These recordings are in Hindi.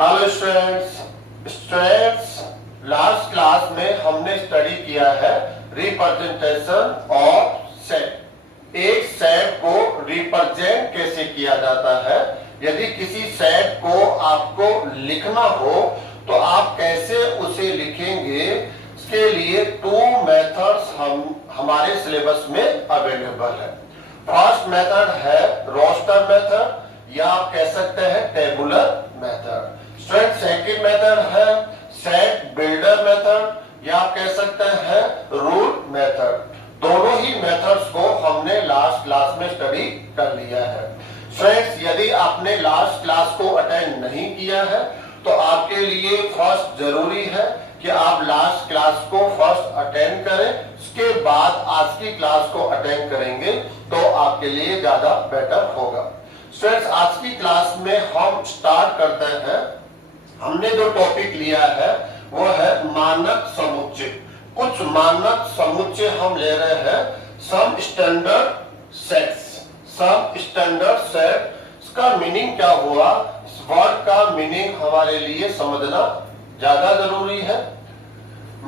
हेलो स्टूडेंट्स, लास्ट क्लास में हमने स्टडी किया है रिप्रेजेंटेशन ऑफ सेट। एक सेट को रिप्रेजेंट कैसे किया जाता है। यदि किसी सेट को आपको लिखना हो तो आप कैसे उसे लिखेंगे, इसके लिए 2 मेथड्स हमारे सिलेबस में अवेलेबल है। फर्स्ट मेथड है रोस्टर मेथड या आप कह सकते हैं tabular method. Student second method है सेट बिल्डर मेथड या आप कह सकते हैं रूल मेथड। दोनों ही मेथड्स को हमने लास्ट क्लास में स्टडी कर लिया है। फ्रेंड्स, यदि आपने लास्ट क्लास को अटेंड नहीं किया है तो आपके लिए फर्स्ट जरूरी है कि आप लास्ट क्लास को फर्स्ट अटेंड करें, उसके बाद आज की क्लास को अटेंड करेंगे तो आपके लिए ज्यादा बेटर होगा। स्टूडेंट्स, आज की क्लास में हम स्टार्ट करते हैं। हमने जो टॉपिक लिया है वो है मानक समुच्चय। कुछ मानक समुच्चय हम ले रहे हैं some standard sets. Some standard set, इसका मीनिंग क्या हुआ, इस वर्ड का मीनिंग हमारे लिए समझना ज्यादा जरूरी है।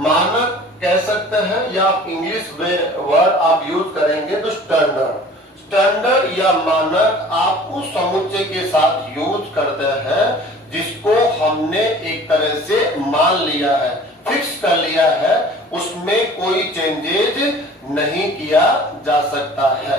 मानक कह सकते हैं या आप इंग्लिश में वर्ड आप यूज करेंगे तो स्टैंडर्ड या मानक आप उस समुच्चय के साथ यूज करते हैं जिसको हमने एक तरह से मान लिया है, फिक्स कर लिया है, उसमें कोई चेंजेज नहीं किया जा सकता है।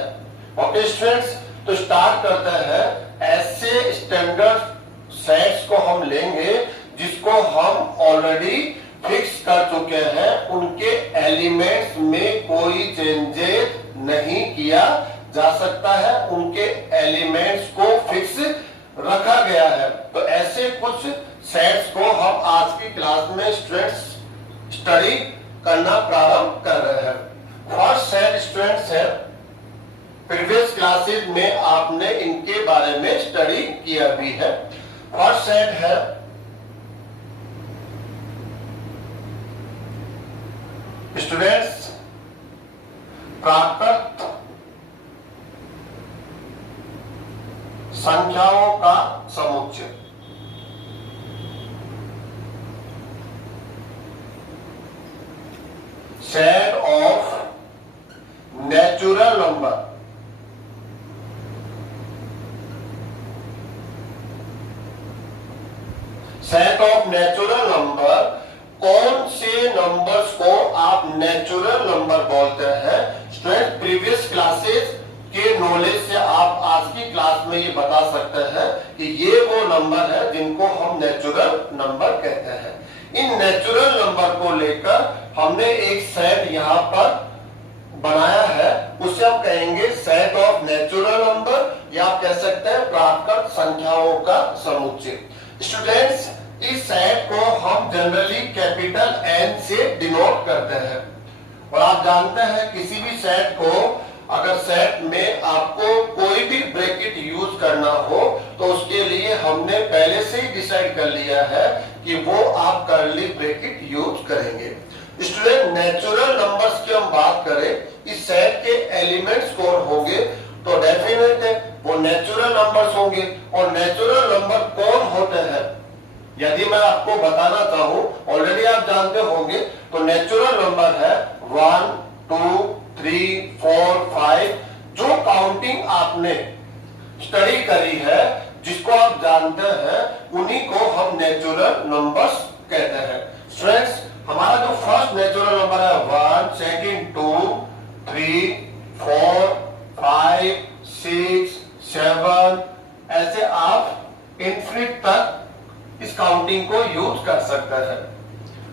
ओके स्टूडेंट्स, तो स्टार्ट करते हैं। ऐसे स्टैंडर्ड सेट्स को हम लेंगे जिसको हम ऑलरेडी फिक्स कर चुके हैं, उनके एलिमेंट्स में कोई चेंजेस नहीं किया जा सकता है, उनके एलिमेंट्स को फिक्स रखा गया है। तो ऐसे कुछ सेट्स को हम आज की क्लास में स्टूडेंट्स स्टडी करना प्रारंभ कर रहे हैं। फर्स्ट सेट स्टूडेंट्स है, प्रीवियस क्लासेस में आपने इनके बारे में स्टडी किया भी है। फर्स्ट सेट है स्टूडेंट्स प्राकृत संख्याओं का समुच्चय। Set of natural number. Set of natural number, कौन से नंबर्स को आप नेचुरल नंबर बोलते हैं। स्टूडेंट, प्रीवियस क्लासेस के नॉलेज से आप आज की क्लास में ये बता सकते हैं कि ये वो नंबर है जिनको हम नेचुरल नंबर कहते हैं। इन नेचुरल नंबर को लेकर हमने एक सेट यहाँ पर बनाया है, उसे हम कहेंगे सेट ऑफ नेचुरल नंबर या आप कह सकते हैं प्राकृत संख्याओं का समुच्चय। स्टूडेंट्स, इस सेट को हम जनरली कैपिटल N से डिनोट करते हैं और आप जानते हैं किसी भी सेट को अगर सेट में आपको कोई भी ब्रैकेट यूज करना हो तो उसके लिए हमने पहले से ही डिसाइड कर लिया है कि वो आप कर्ली ब्रैकेट यूज करेंगे। स्टूडेंट, नेचुरल नंबर्स की हम बात करें, इस सेट के एलिमेंट्स कौन होंगे तो डेफिनेट है वो नेचुरल नंबर्स होंगे। और नेचुरल नंबर कौन होते हैं यदि मैं आपको बताना चाहूं, ऑलरेडी आप जानते होंगे, तो नेचुरल नंबर है 1 2 3 4 5। जो काउंटिंग आपने स्टडी करी है, जिसको आप जानते हैं, उन्हीं को हम नेचुरल नंबर्स कहते हैं। स्टूडेंट्स, हमारा जो फर्स्ट नेचुरल नंबर है 1, सेकंड 2 3 4 5 6 7, ऐसे आप इनफिनिट तक इस काउंटिंग को यूज कर सकते हैं।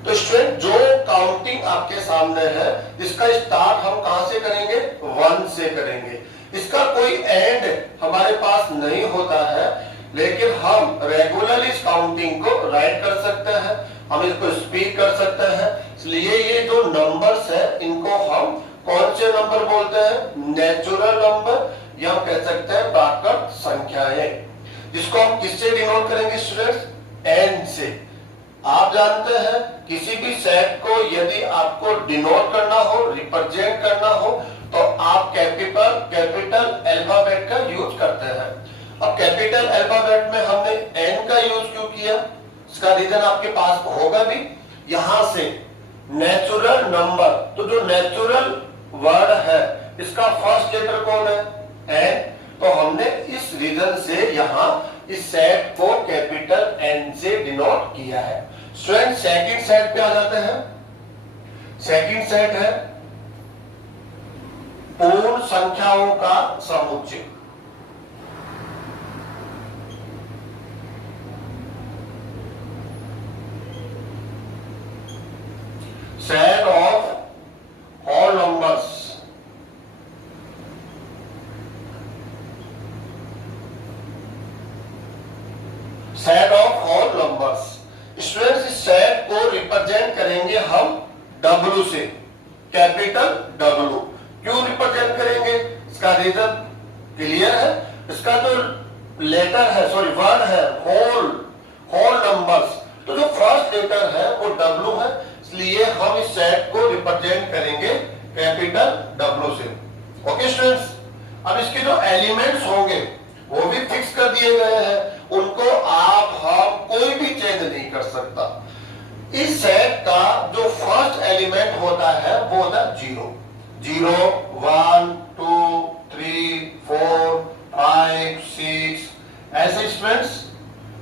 तो स्टूडेंट, जो काउंटिंग आपके सामने है, इसका स्टार्ट हम कहां से करेंगे, 1 से करेंगे। इसका कोई एंड हमारे पास नहीं होता है, लेकिन हम रेगुलरली इस काउंटिंग को राइट कर सकते हैं, हम इसको स्पीड कर सकते हैं। इसलिए ये जो नंबर्स है इनको हम कौन से नंबर बोलते हैं, नेचुरल नंबर या हम कह सकते हैं प्राकृत संख्याएं, जिसको हम किससे डिनोट करेंगे स्टूडेंट्स, N से। आप जानते हैं किसी भी सेट को यदि आपको डिनोट करना हो, रिप्रेजेंट करना हो, तो आप कैपिटल अल्फाबेट का यूज करते हैं। अब कैपिटल अल्फाबेट में हमने N का यूज क्यों किया, इसका रीजन आपके पास होगा भी। यहां से नेचुरल नंबर, तो जो नेचुरल वर्ड है इसका फर्स्ट लेटर कौन है? एन। तो हमने इस रीजन से यहां इस सेट को कैपिटल एन से डिनोट किया है। स्टूडेंट सेकंड सेट पे आ जाते हैं। सेकंड सेट है पूर्ण संख्याओं का समुच्चय। Set of all numbers. Set of all numbers. Students इस सेट को रिप्रेजेंट करेंगे हम W से, कैपिटल W। क्यों रिप्रेजेंट करेंगे? इसका रीजन क्लियर है। इसका जो लेटर है, सॉरी वर्ड है होल नंबर्स, तो जो फर्स्ट लेटर है वो W है, इसलिए हम इस सेट को रिप्रेजेंट करेंगे कैपिटल W से। ओके स्टूडेंट्स, अब इसके जो एलिमेंट्स होंगे वो भी फिक्स कर दिए गए हैं, उनको आप हम कोई भी चेंज नहीं कर सकता। इस सेट का जो फर्स्ट एलिमेंट होता है वो होता है 0, 1 2 3 4 5 6, ऐसे स्टूडेंट्स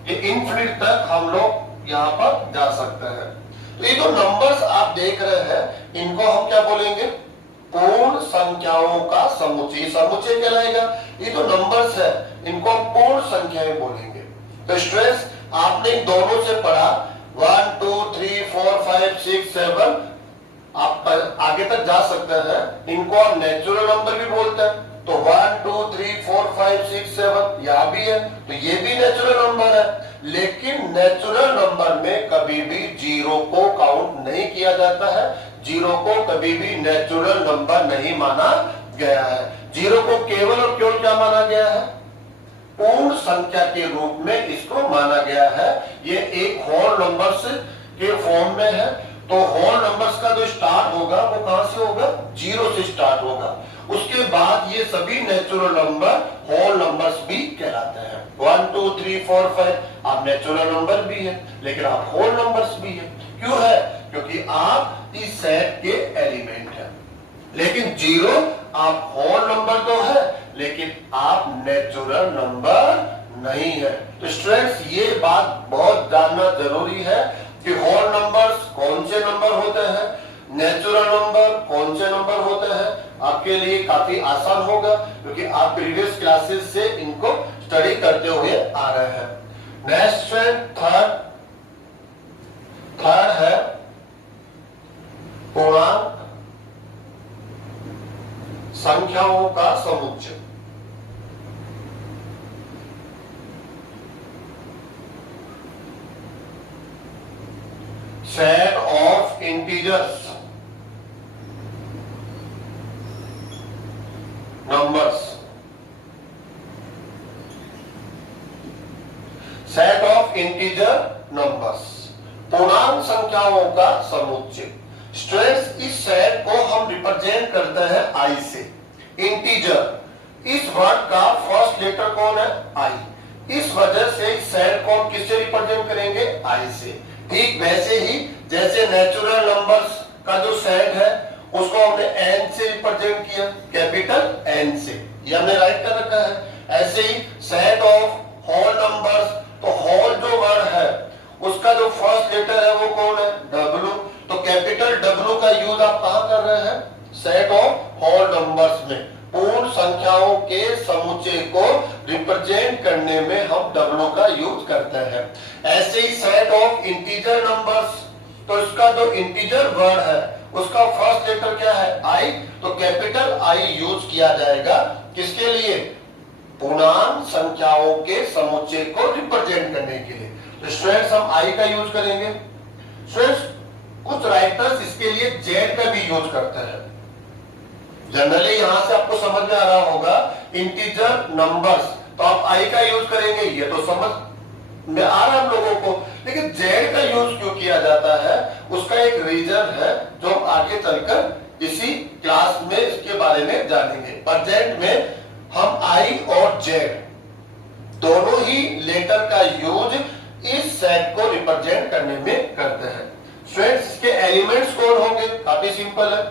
ये इनफिनिट तक हम लोग यहां पर जा सकते हैं। तो ये जो नंबर्स आप देख रहे हैं इनको हम क्या बोलेंगे? पूर्ण संख्याओं का समुच्चय। समुच्चय कहलाएगा। ये जो नंबर्स है इनको हम पूर्ण संख्याएं बोलेंगे। तो स्टूडेंट्स आपने दोनों से पढ़ा 1 2 3 4 5 6 7, आप आगे तक जा सकते हैं। इनको हम नेचुरल नंबर भी बोलते हैं। तो 1 2 3 4 5 6 7 यहां भी है, तो ये भी नेचुरल नंबर है। लेकिन नेचुरल नंबर में कभी भी 0 को काउंट नहीं किया जाता है। 0 को कभी भी नेचुरल नंबर नहीं माना गया है। 0 को केवल और केवल क्या माना गया है? पूर्ण संख्या के रूप में इसको माना गया है। ये एक होल नंबर्स के फॉर्म में है। तो होल नंबर्स का जो स्टार्ट होगा वो कहां से होगा? 0 से स्टार्ट होगा। उसके बाद ये सभी नेचुरल नंबर होल नंबर्स भी कहलाते हैं। 1 2 3 4 5 आप नेचुरल नंबर भी है, लेकिन आप होल नंबर्स भी है। क्यों है? क्योंकि आप इस सेट के एलिमेंट हैं। लेकिन 0 आप होल नंबर तो है, लेकिन आप नेचुरल नंबर नहीं है। तो स्टूडेंट्स ये बात बहुत जानना जरूरी है कि होल नंबर्स कौन से नंबर होते हैं, नेचुरल नंबर कौन से नंबर होते हैं। आपके लिए काफी आसान होगा क्योंकि आप प्रीवियस क्लासेस से इनको स्टडी करते हुए आ रहे हैं। नेक्स्ट थर्ड है पूर्णांक संख्याओं का समुच्चय। Set of integers numbers. Set of integer numbers, पूर्णांक संख्याओं का समुच्चय। स्टूडेंट्स इस सेट को हम रिप्रेजेंट करते हैं आई से। इंटीजर, इस वर्ड का फर्स्ट लेटर कौन है? आई। इस वजह से इस सेट को हम किससे रिप्रेजेंट करेंगे? आई से। ठीक वैसे ही जैसे नेचुरल नंबर्स का जो सेट है उसको हमने एन से रिप्रेजेंट किया, कैपिटल एन से, ये हमने राइट कर रखा है। ऐसे ही सेट ऑफ होल नंबर्स, तो होल जो वर्ड है उसका जो फर्स्ट लेटर है वो कौन है? डब्ल्यू। तो कैपिटल डब्ल्यू का यूज आप कहां कर रहे हैं? सेट ऑफ होल नंबर्स में। पूर्ण संख्याओं के समुच्चय को रिप्रेजेंट करने में हम डब्ल्यू का यूज करते हैं। ऐसे ही सेट ऑफ इंटीजर नंबर्स, तो इसका जो इंटीजर वर्ड है उसका फर्स्ट लेटर क्या है? आई। तो कैपिटल आई यूज किया जाएगा किसके लिए? पूर्णांक संख्याओं के समुच्चय को रिप्रेजेंट करने के लिए। तो स्टूडेंट्स हम आई का यूज करेंगे। स्टूडेंट्स कुछ राइटर्स इसके लिए जेड का भी यूज करते हैं। जनरली यहां से आपको समझ में आ रहा होगा इंटीजर नंबर्स, तो आप आई का यूज करेंगे, ये तो समझ में आ रहा है हम लोगों को। लेकिन जेड का यूज क्यों किया जाता है उसका एक रीजन है जो हम आगे चलकर इसी क्लास में इसके बारे में जानेंगे। प्रेजेंट में हम आई और जेड दोनों ही लेटर का यूज इस सेट को रिप्रेजेंट करते हैं। स्टूडेंट्स इसके एलिमेंट्स कौन होंगे? काफी सिंपल है।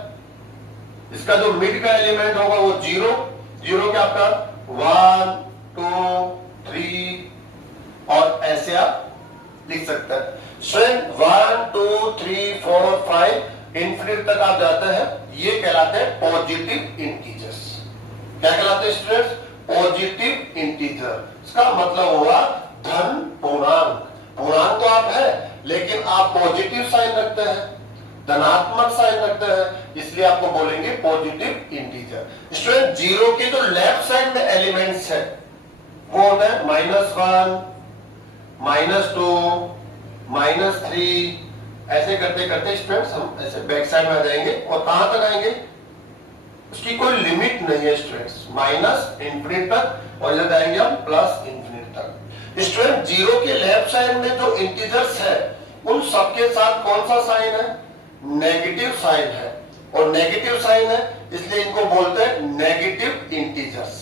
इसका जो मिड का एलिमेंट होगा वो जीरो, जीरो क्या आपका 1 2 3 और ऐसे आप लिख सकते हैं। स्टूडेंट 1 2 3 4 5 इंफिनिट तक आप जाते हैं, ये कहलाते हैं पॉजिटिव इंटीजर्स। क्या कहलाते हैं स्टूडेंट्स? Positive integer. इसका मतलब हुआ धन पूर्णांक। पूर्णांक तो आप है लेकिन आप पॉजिटिव साइन रखते हैं, धनात्मक साइन रखते हैं, इसलिए आपको बोलेंगे पॉजिटिव इंटीजर। स्टूडेंट जीरो के जो लेफ्ट साइड में एलिमेंट्स है वो होता है -1 -2 -3, ऐसे करते करते स्टूडेंट्स हम ऐसे बैक साइड में आ जाएंगे और कहां तक आएंगे? उसकी कोई लिमिट नहीं है स्टूडेंट्स, माइनस इंफिनिट तक और इधर जाएंगे हम प्लस इंफिनिट तक। स्टूडेंट जीरो के लेफ्ट साइड में जो इंटीजर्स है उन सबके साथ कौन सा साइन है? नेगेटिव साइन है, और नेगेटिव साइन है इसलिए इनको बोलते हैं नेगेटिव इंटीजर्स,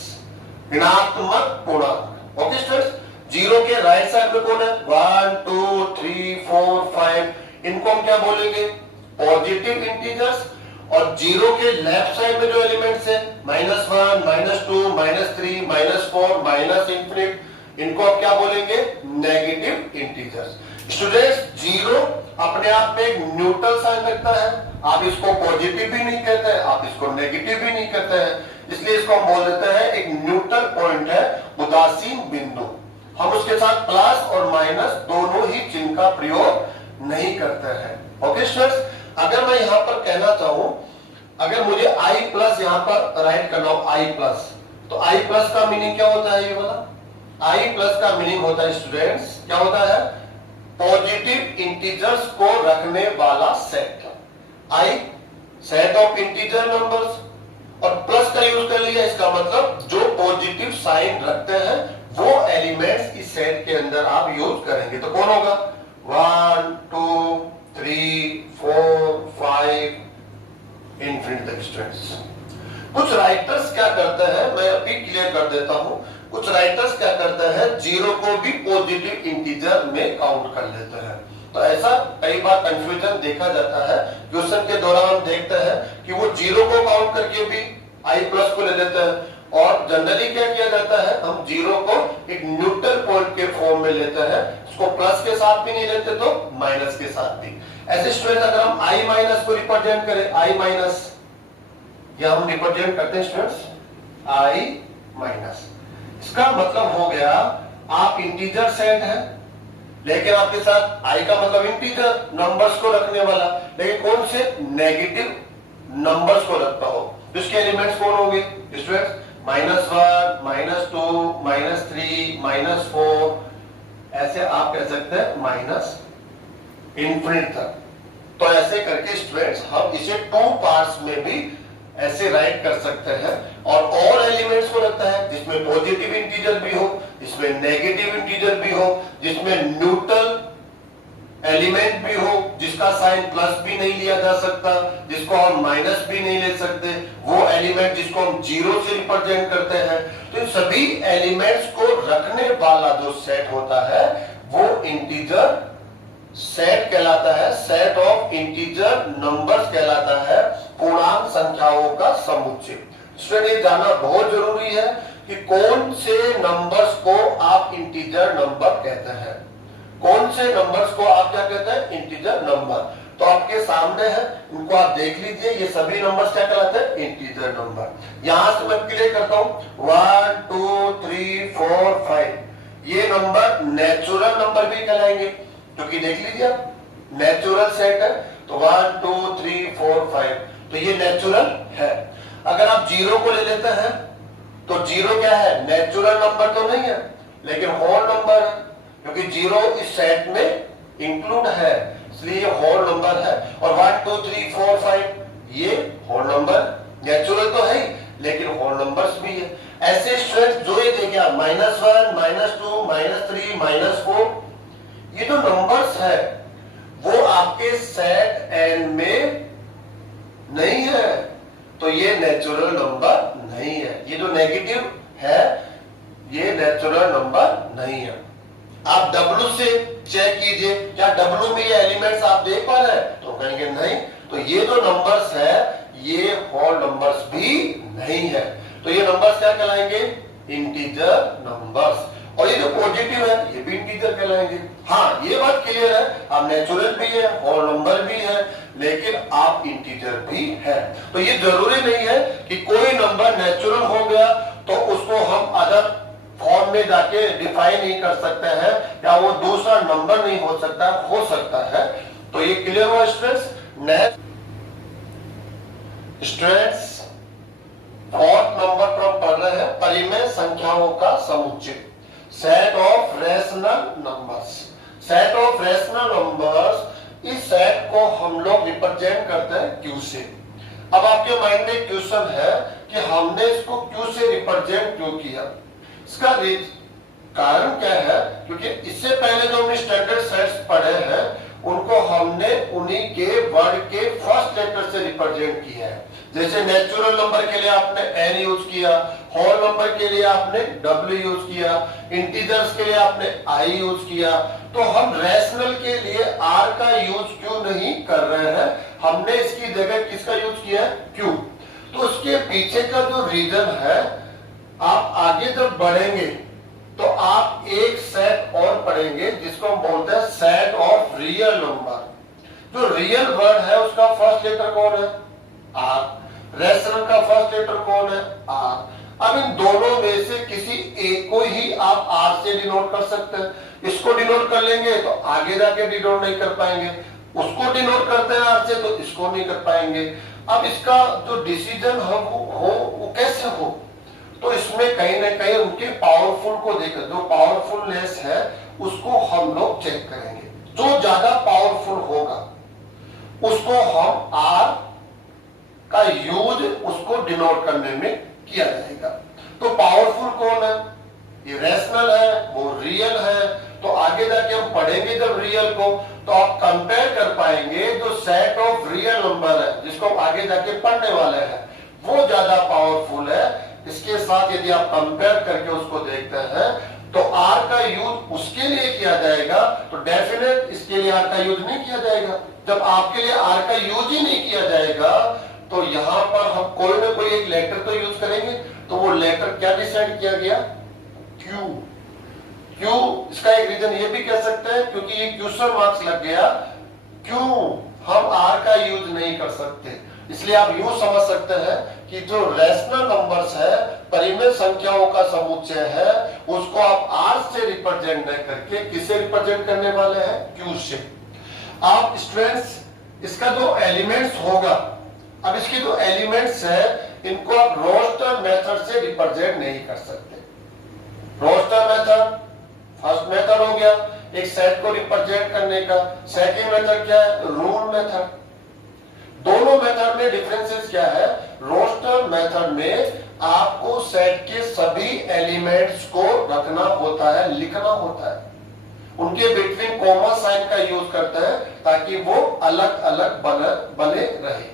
ऋणात्मक पूर्णांक। ओके स्टूडेंट्स, जीरो के राइट साइड में कौन है? 1 2 3 4 5, इनको हम क्या बोलेंगे? Positive integers. और जीरो के लेफ्ट साइड में जो एलिमेंट्स है -1 -2 -3 -4 माइनस इंफिनिट, इनको आप क्या बोलेंगे? Negative integers. स्टूडेंट्स जीरो अपने आप में एक न्यूट्रल साइन रखता है, आप इसको पॉजिटिव भी नहीं कहते हैं, आप इसको नेगेटिव भी नहीं कहते हैं, इसलिए इसको हम बोल देते हैं एक न्यूट्रल पॉइंट है, उदासीन बिंदु। हम उसके साथ प्लस और माइनस दोनों ही चिन्ह का प्रयोग नहीं करते हैं। ओके स्टूडेंट्स, अगर मैं यहां पर कहना चाहूं, अगर मुझे I प्लस यहां पर राइट करना हो I प्लस, तो I प्लस का मीनिंग क्या होता है? ये वाला I प्लस का मीनिंग होता है स्टूडेंट्स, क्या होता है? पॉजिटिव इंटीजर्स को रखने वाला set. I set of integer numbers, और प्लस का यूज कर लिया, इसका मतलब जो पॉजिटिव साइन रखते हैं वो एलिमेंट्स इस सेट के अंदर आप यूज करेंगे। तो कौन होगा? 1 2 3 4 5 इंफिनिट तक स्टूडेंट्स। कुछ राइटर्स क्या करते हैं, मैं अभी क्लियर कर देता हूं, कुछ राइटर्स क्या करते हैं, जीरो को भी पॉजिटिव इंटीजर में काउंट कर लेते हैं। तो ऐसा कई बार कंफ्यूजन देखा जाता है, क्वेश्चन के दौरान हम देखते हैं कि वो जीरो को काउंट करके भी I प्लस को ले लेते हैं, और जनरली क्या किया जाता है, हम जीरो को एक न्यूट्रल पॉइंट के फॉर्म में लेते हैं, उसको प्लस के साथ भी नहीं लेते तो माइनस के साथ भी। ऐसे स्टूडेंट्स अगर हम I माइनस को रिप्रेजेंट करें, I माइनस, या हम रिप्रेजेंट करते हैं स्टूडेंट्स I माइनस, इसका मतलब हो गया आप इंटीजर सेट है लेकिन आपके साथ I का मतलब इंटीजर नंबर्स को रखने वाला, लेकिन कौन से? नेगेटिव नंबर्स को रखता हो। इसके एलिमेंट्स कौन होंगे स्टूडेंट्स? -1 -2 -3 -4, ऐसे आप कह सकते हैं माइनस इंफिनिट तक। तो ऐसे करके स्टूडेंट्स हम इसे 2 पार्ट्स में भी ऐसे राइट कर सकते हैं, और एलिमेंट्स को रखता है जिसमें पॉजिटिव इंटीजर भी हो, जिसमें नेगेटिव इंटीजर भी हो, जिसमें न्यूट्रल एलिमेंट भी हो, जिसका साइन प्लस भी नहीं लिया जा सकता, जिसको हम माइनस भी नहीं ले सकते, वो एलिमेंट जिसको हम जीरो से रिप्रेजेंट करते हैं। तो इन सभी एलिमेंट्स को रखने वाला जो सेट होता है वो इंटीजर सेट कहलाता है, सेट ऑफ इंटीजर नंबर्स कहलाता है, पूर्णांक संख्याओं का समुच्चय। स्टूडेंट ये जानना बहुत जरूरी है कि कौन से नंबर्स को आप इंटीजर नंबर कहते हैं, कौन से नंबर्स को आप क्या कहते हैं? Integer number. तो आपके सामने है, इनको आप देख लीजिए, ये सभी नंबर्स क्या कहलाते हैं? Integer number. यहां से मैं क्लियर करता हूं, 1 2 3 4 5, ये नंबर नेचुरल नंबर भी कहलाएंगे, क्योंकि देख लीजिए आप नेचुरल सेट है, तो 1 2 3 4 5, तो ये नेचुरल है। अगर आप जीरो को ले लेते हैं तो जीरो क्या है? नेचुरल नंबर तो नहीं है लेकिन होल नंबर है, क्योंकि जीरो इस सेट में इंक्लूड है, इसलिए ये होल नंबर है। और 1 2 3 4 5 ये होल नंबर, नेचुरल तो है ही लेकिन होल नंबर्स भी है। ऐसे स्टूडेंट जो ये देखिए -1 -2 -3 -4, ये जो नंबर्स है वो आपके सेट एन में नहीं है, तो ये नेचुरल नंबर नहीं है। ये जो नेगेटिव है ये नेचुरल नंबर नहीं है। आप W से चेक कीजिए, क्या W में ये एलिमेंट्स आप देख पा रहे हैं? तो कहेंगे नहीं। तो ये जो नंबर्स है ये होल नंबर्स भी नहीं है। तो ये नंबर्स क्या कहलाएंगे? Integer numbers. और ये जो पॉजिटिव है ये भी इंटीजर कहलाएंगे। हाँ, ये बात क्लियर है, आप नेचुरल भी है, होल नंबर भी है, लेकिन आप इंटीजर भी है। तो ये जरूरी नहीं है कि कोई नंबर नेचुरल हो गया तो उसको हम अदर फॉर्म में जाके डिफाइन नहीं कर सकते हैं, या वो दूसरा नंबर नहीं हो सकता है। तो ये क्लियर हुआ students. Next students, fourth number पर हम पढ़ रहे हैं परिमेय संख्याओं का समुच्चय, set of rational numbers. Set of rational numbers, इस सेट को हम लोग रिप्रेजेंट करते हैं क्यू से। अब आपके माइंड में क्वेश्चन है कि हमने इसको क्यू से रिप्रेजेंट क्यों किया? इसका कारण क्या है? क्योंकि इससे पहले जो हमने स्टैंडर्ड सेट्स पढ़े हैं उनको हमने उन्हीं के वर्ड के फर्स्ट लेटर से रिप्रेजेंट किया है। जैसे नेचुरल नंबर के लिए आपने n यूज किया, होल नंबर के लिए आपने w यूज किया, इंटीजर्स के लिए आपने i यूज किया। तो हम रैशनल के लिए r का यूज क्यों नहीं कर रहे हैं? हमने इसकी जगह किसका यूज किया है? q। तो उसके पीछे का जो रीजन है, आप आगे जब बढ़ेंगे तो आप एक सेट और पढ़ेंगे जिसको हम बोलते हैं सेट ऑफ रियल नंबर। जो रियल वर्ड है उसका फर्स्ट लेटर कौन है? आर। रेशनल का फर्स्ट लेटर कौन है? आर। अब इन दोनों में से किसी एक को ही आप आर से डिनोट कर सकते हैं। इसको डिनोट कर लेंगे तो आगे जाके डिनोट नहीं कर पाएंगे, उसको डिनोट करते हैं आर से तो इसको नहीं कर पाएंगे। अब इसका जो डिसीजन हो वो कैसे हो? तो इसमें कहीं ना कहीं उनके पावरफुल को देखकर, जो पावरफुलनेस है उसको हम लोग चेक करेंगे। जो ज्यादा पावरफुल होगा उसको हम आर का यूज उसको डिनोट करने में किया जाएगा। तो पावरफुल कौन है? ये रैशनल है, वो रियल है। तो आगे जाके हम पढ़ेंगे जब रियल को, तो आप कंपेयर कर पाएंगे जो सेट ऑफ रियल नंबर है जिसको हम आगे जाके पढ़ने वाले हैं वो ज्यादा पावरफुल है। इसके साथ यदि आप कंपेयर करके उसको देखते हैं तो आर का यूज उसके लिए किया जाएगा, तो डेफिनेट इसके लिए आर का यूज नहीं किया जाएगा। जब आपके लिए आर का यूज ही नहीं किया जाएगा तो यहां पर हम कोई ना कोई एक लेटर तो यूज करेंगे। तो वो लेटर क्या डिसाइड किया गया? क्यू। क्यों? इसका एक रीजन ये भी कह सकते हैं क्योंकि ये क्वेश्चन मार्क्स लग गया, क्यों हम आर का यूज नहीं कर सकते। इसलिए आप यूं समझ सकते हैं कि जो रैशनल नंबर्स है, परिमेय संख्याओं का समुच्चय है, उसको आप आर से रिप्रेजेंट नहीं करके किससे रिप्रेजेंट करने वाले हैं? क्यू से। आप स्टूडेंट्स इसका जो एलिमेंट्स होगा, अब इसके जो एलिमेंट्स है इनको आप रोस्टर मेथड से रिप्रेजेंट नहीं कर सकते। रोस्टर मेथड फर्स्ट मेथड हो गया एक सेट को रिप्रेजेंट करने का। सेकंड मेथड क्या है? Rule method. दोनों मेथड में डिफरेंसेस क्या है? रोस्टर मेथड में आपको सेट के सभी एलिमेंट्स को रखना होता है, लिखना होता है। उनके बिटवीन कॉमा साइन का यूज करते हैं ताकि वो अलग अलग बने रहे,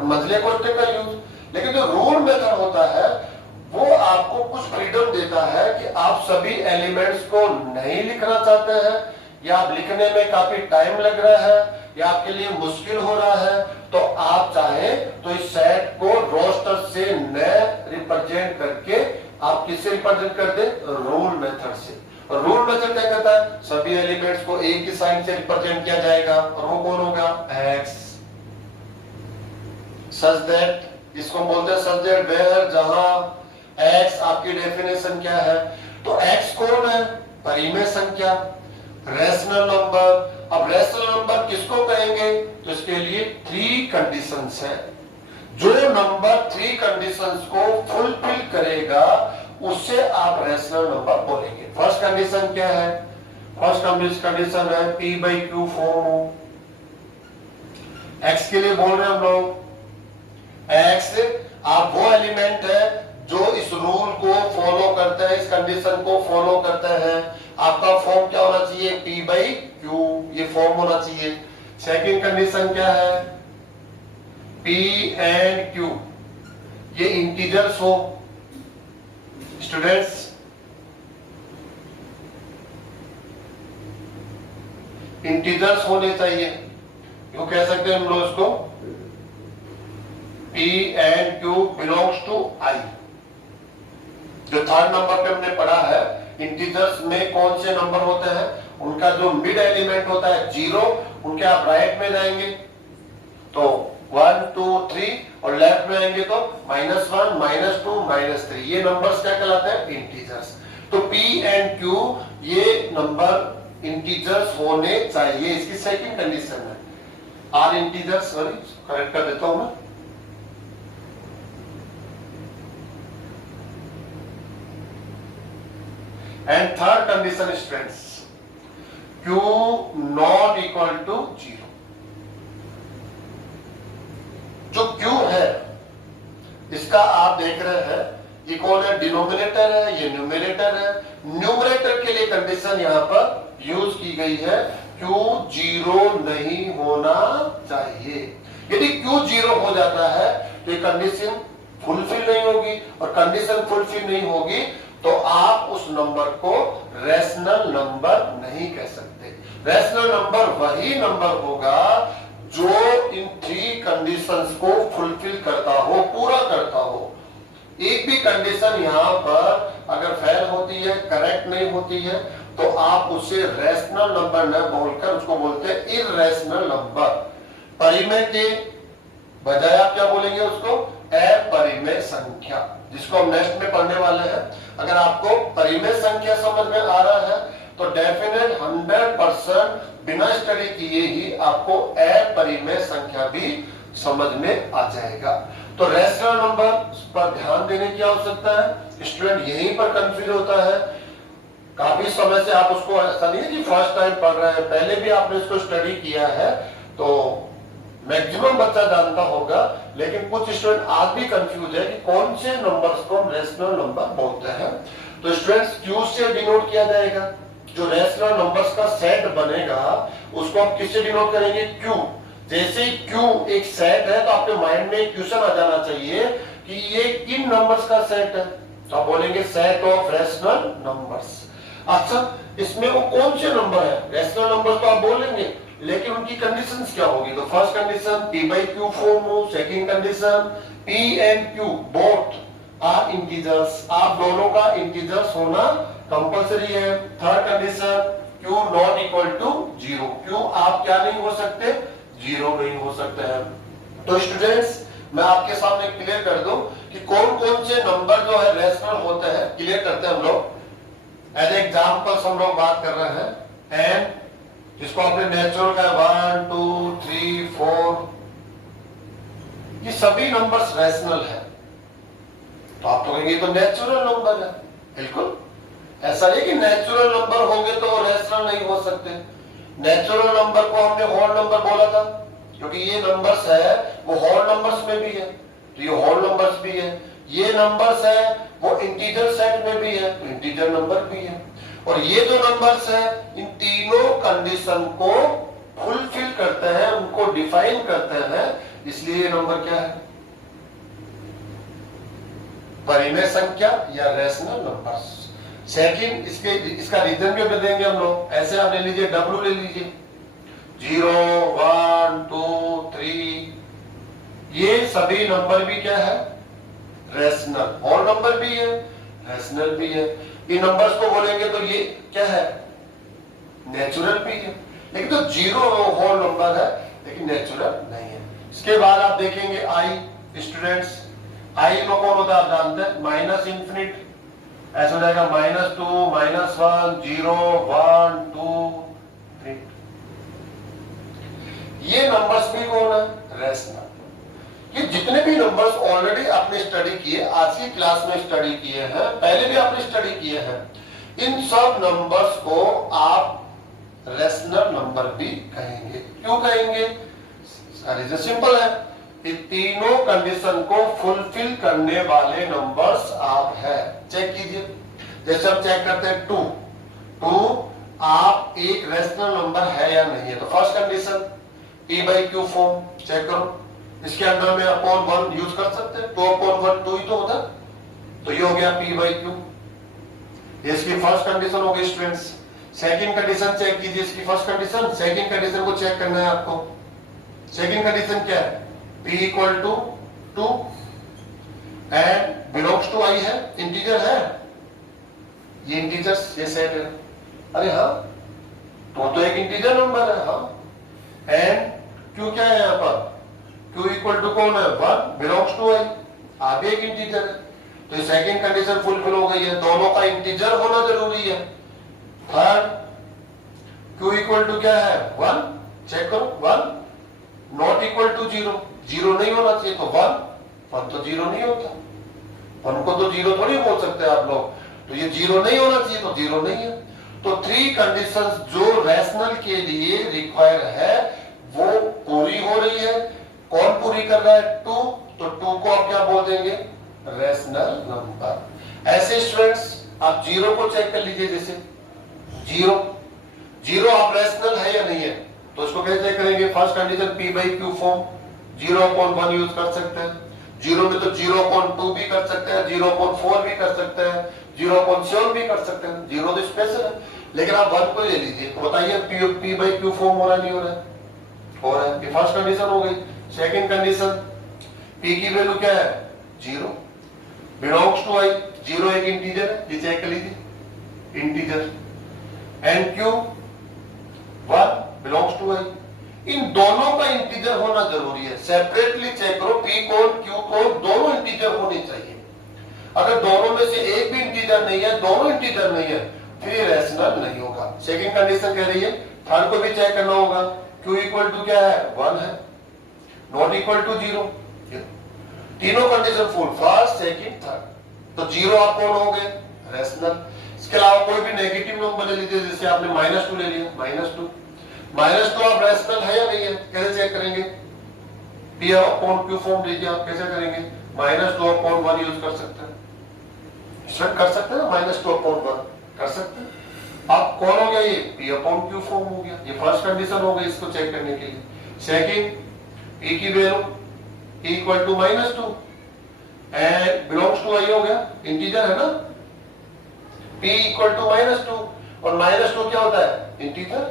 मंझले कोष्ठक का यूज। लेकिन जो रूल मेथड होता है वो आपको कुछ फ्रीडम देता है कि आप सभी एलिमेंट्स को नहीं लिखना चाहते हैं, या आप लिखने में काफी टाइम लग रहा है, या आपके लिए मुश्किल हो रहा है, तो आप चाहें तो इस सेट को रोस्टर से न रिप्रेजेंट करके आप किससे रिप्रेजेंट कर दे? रूल मेथड से। और रूल मेथड क्या कहता है? सभी एलिमेंट्स को एक ही साइन से रिप्रेजेंट किया जाएगा, और वो कौन होगा? एक्स। सच दैट, इसको बोलते हैं सच दैट वेयर, जहां एक्स आपकी डेफिनेशन क्या है? तो एक्स कौन है? परिमेय संख्या, रैशनल नंबर। अब रैशनल नंबर किसको कहेंगे? तो इसके लिए 3 कंडीशंस है। जो नंबर 3 कंडीशंस को फुलफिल करेगा उसे आप रैशनल नंबर बोलेंगे। फर्स्ट कंडीशन क्या है? फर्स्ट कंडीशन है P by Q फॉर्म हो। एक्स के लिए बोल रहे हैं हम लोग, एक्स आप वो एलिमेंट है जो इस रूल को फॉलो करते हैं, इस कंडीशन को फॉलो करते हैं। आपका फॉर्म क्या होना चाहिए? P by Q, ये फॉर्म होना चाहिए। सेकंड कंडीशन क्या है? P and Q, ये इंटीजर्स हो। स्टूडेंट्स इंटीजर्स होने चाहिए, क्यों कह सकते हैं हम लोग इसको, P and Q belongs to I। जो थर्ड नंबर पे हमने पढ़ा है, इंटीजर्स में कौन से नंबर होते हैं, उनका जो मिड एलिमेंट होता है 0, उनके आप राइट में जाएंगे तो 1 2 3 और लेफ्ट में आएंगे तो -1 -2 -3, ये नंबर्स क्या कहलाते हैं, इंटीजर्स। तो P and Q ये नंबर इंटीजर्स होने चाहिए, इसकी सेकंड कंडीशन है। आर इंटीजर्स, सॉरी करेक्ट कर देता हूं मैं, and third condition students, Q not equal to 0। जो Q है इसका आप देख रहे हैं, ये कौन है, डिनोमिनेटर है, ये न्यूमरेटर है। न्यूमरेटर के लिए कंडीशन यहां पर यूज की गई है, Q 0 नहीं होना चाहिए। यदि Q 0 हो जाता है तो ये कंडीशन फुलफिल नहीं होगी, और कंडीशन फुलफिल नहीं होगी तो आप उस नंबर को रैशनल नंबर नहीं कह सकते। रैशनल नंबर वही नंबर होगा जो इन 3 कंडीशंस को फुलफिल करता हो, पूरा करता हो। एक भी कंडीशन यहां पर अगर फेल होती है, करेक्ट नहीं होती है, तो आप उसे रैशनल नंबर न बोलकर उसको बोलते हैं इररेशनल नंबर। परिमेय के बजाय आप क्या बोलेंगे उसको, अपरिमेय संख्या, जिसको हम नेक्स्ट में पढ़ने वाले हैं। अगर आपको परिमेय संख्या समझ में आ रहा है तो डेफिनेट 100% बिना स्टडी किए ही आपको अपरिमेय संख्या भी समझ में आ जाएगा। तो रैशनल नंबर पर ध्यान देने की आवश्यकता है। स्टूडेंट यहीं पर कंफ्यूज होता है, काफी समय से आप उसको, ऐसा नहीं है कि फर्स्ट टाइम पढ़ रहे हैं, पहले भी आपने इसको स्टडी किया है तो मैक्सिमम बच्चा जानता होगा, लेकिन कुछ स्टूडेंट आज भी कंफ्यूज है कि कौन से नंबर्स को हम रैशनल नंबर बोलते हैं। तो स्टूडेंट्स Q से डिनोट किया जाएगा, जो रैशनल नंबर्स का सेट बनेगा उसको हम किससे डिनोट करेंगे, Q। जैसे Q एक सेट है तो आपके माइंड में एक क्वेश्चन आ जाना चाहिए कि ये किन नंबर्स का सेट है, तो आप बोलेंगे सेट ऑफ रैशनल नंबर्स। अच्छा, इसमें वो कौन से नंबर है, रैशनल नंबर तो आप बोलेंगे, लेकिन उनकी कंडीशंस क्या होगी। तो first condition P by Q form हो, second condition P and Q both are integers, आप दोनों का इंटीजर्स होना कंपलसरी है। Third condition Q not equal to 0, Q आप क्या नहीं हो सकते, 0 नहीं हो सकते हैं। तो स्टूडेंट्स मैं आपके सामने क्लियर कर दूं कि कौन कौन से नंबर जो है रैशनल होते हैं, क्लियर करते हैं हम लोग। एज एग्जांपल्स हम लोग बात कर रहे हैं, एंड जिसको आपने नेचुरल का 1 2 3 4, ये सभी नंबर्स रैशनल है। तो आप तो कहेंगे तो नेचुरल नंबर है, बिल्कुल ऐसा नहीं कि नेचुरल नंबर होंगे तो रैशनल नहीं हो सकते। नेचुरल नंबर को हमने होल नंबर बोला था, क्योंकि ये नंबर्स है वो होल नंबर्स में भी है, तो ये होल नंबर्स भी है। ये नंबर्स है वो इंटीजर सेट में भी है, तो इंटीजर नंबर भी है। और ये जो नंबर्स है इन तीनों कंडीशन को फुलफिल करते हैं, उनको डिफाइन करते हैं, इसलिए ये नंबर क्या है, परिमेय संख्या या रैशनल नंबर्स। सेकंड इसका रीजन भी देंगे हम लोग, ऐसे आप ले लीजिए, W ले लीजिए, 0 1 2 3, ये सभी नंबर भी क्या है, रैशनल। होल नंबर भी है, रैशनल भी है। इन नंबर्स को बोलेंगे तो ये क्या है, नेचुरल भी है, लेकिन तो 0 होल नंबर है लेकिन नेचुरल नहीं है। इसके बाद आप देखेंगे I स्टूडेंट्स, I में कौन होता है आप जानते हैं, माइनस इंफिनिट, ऐसा हो जाएगा -2 -1 0 1 2 3। ये नंबर्स भी कौन है, रैशनल। ये जितने भी नंबर्स ऑलरेडी आपने स्टडी किए, आज की क्लास में स्टडी किए हैं, पहले भी आपने स्टडी किए हैं, इन सब नंबर्स को आप रैशनल नंबर भी कहेंगे। क्यों कहेंगे, रीजन सिंपल है, ये तीनों कंडीशन को फुलफिल करने वाले नंबर्स आप है। चेक कीजिए, जैसे हम चेक करते हैं 2 आप एक रैशनल नंबर है या नहीं है। तो first condition P by Q form check करो, इसके अंदर में अपॉन 1 यूज कर सकते हैं, 2 अपॉन 1 2 ही तो होता है, तो ये हो गया P by Q, इसकी फर्स्ट कंडीशन हो गई स्टूडेंट्स। सेकंड कंडीशन चेक कीजिए, इसकी फर्स्ट कंडीशन, सेकंड कंडीशन को चेक करना है आपको। सेकंड कंडीशन क्या है? p equal to 2 and belongs to i है, इंटीजर है, ये इंटीजर्स, ये सेट है। अरे हाँ, तो एक इंटीजर नंबर है। हाँ, एंड q क्या है यहाँ पर? q इक्वल टू कौन है? 1 बिलोंग्स टू i, आगे एक इंटीजर है। तो ये सेकंड कंडीशन फुलफिल हो गई है, दोनों का इंटीजर होना जरूरी है। थर्ड, q इक्वल टू क्या है? 1, चेक करो 1, नॉट इक्वल टू 0, 0 नहीं होना चाहिए, तो 1 तो 0 नहीं होता, 1 को तो 0 थोड़ी बोल सकते हैं आप लोग, तो ये 0 नहीं होना चाहिए, तो 0 नहीं है। तो 3 कंडीशंस जो रैशनल के लिए रिक्वायर है वो पूरी हो रही है। कौन पूरी कर रहा है? 2, तो 2 को आप क्या बोल देंगे? Rational number. ऐसे स्टूडेंट्स आप 0 को चेक कर लीजिए, जैसे 0 आप रैशनल है या नहीं है, तो इसको कैसे चेक करेंगे? First condition p by Q form, 0/1 use कर सकते हैं, 0 में तो 0/2 भी कर सकते हैं, 0/4 भी कर सकते हैं, 0/7 भी कर सकते हैं, 0 तो स्पेशल है, लेकिन आप 1 को ले लीजिए। तो बताइए p बाई क्यू फॉर्म हो रहा नहीं हो रहा है? हो रहा है। ये फर्स्ट कंडीशन हो गई। सेकंड कंडीशन, p की वैल्यू क्या है? 0 बिलोंग्स टू i, 0 एक इंटीजर है, ये चेक कर लीजिए, integer, and q 1 belongs to i। इन दोनों का इंटीजर होना जरूरी है। सेपरेटली चेक करो, p कोड q कोड दोनों इंटीजर होने चाहिए। अगर दोनों में से एक भी इंटीजर नहीं है, दोनों इंटीजर नहीं है, फिर ये रैशनल नहीं होगा। सेकंड कंडीशन कह रही है, थर्ड को भी चेक करना होगा, q इक्वल टू क्या है? 1 है, नॉट इक्वल टू 0, तीनों condition full, first second third, तो 0 आप कौन हो गए? रैशनल। इसके अलावा कोई भी नेगेटिव नंबर ले लीजिए, जैसे आपने -2 ले लिया, -2 आप रैशनल है या नहीं है? कैसे चेक करेंगे? p अपॉन q फॉर्म लीजिए, आप कैसे करेंगे? -2/1 यूज कर सकते हैं, स्टूडेंट कर सकते हैं, -2/1 कर सकते हैं। आप कौन हो गया? ये p अपॉन q फॉर्म हो गया, ये फर्स्ट कंडीशन हो गई इसको चेक करने के लिए। सेकंड, p की value equal to -2 and belongs to i हो गया, इंटीजर है ना, p इक्वल टू -2, और -2 क्या होता है? इंटीजर।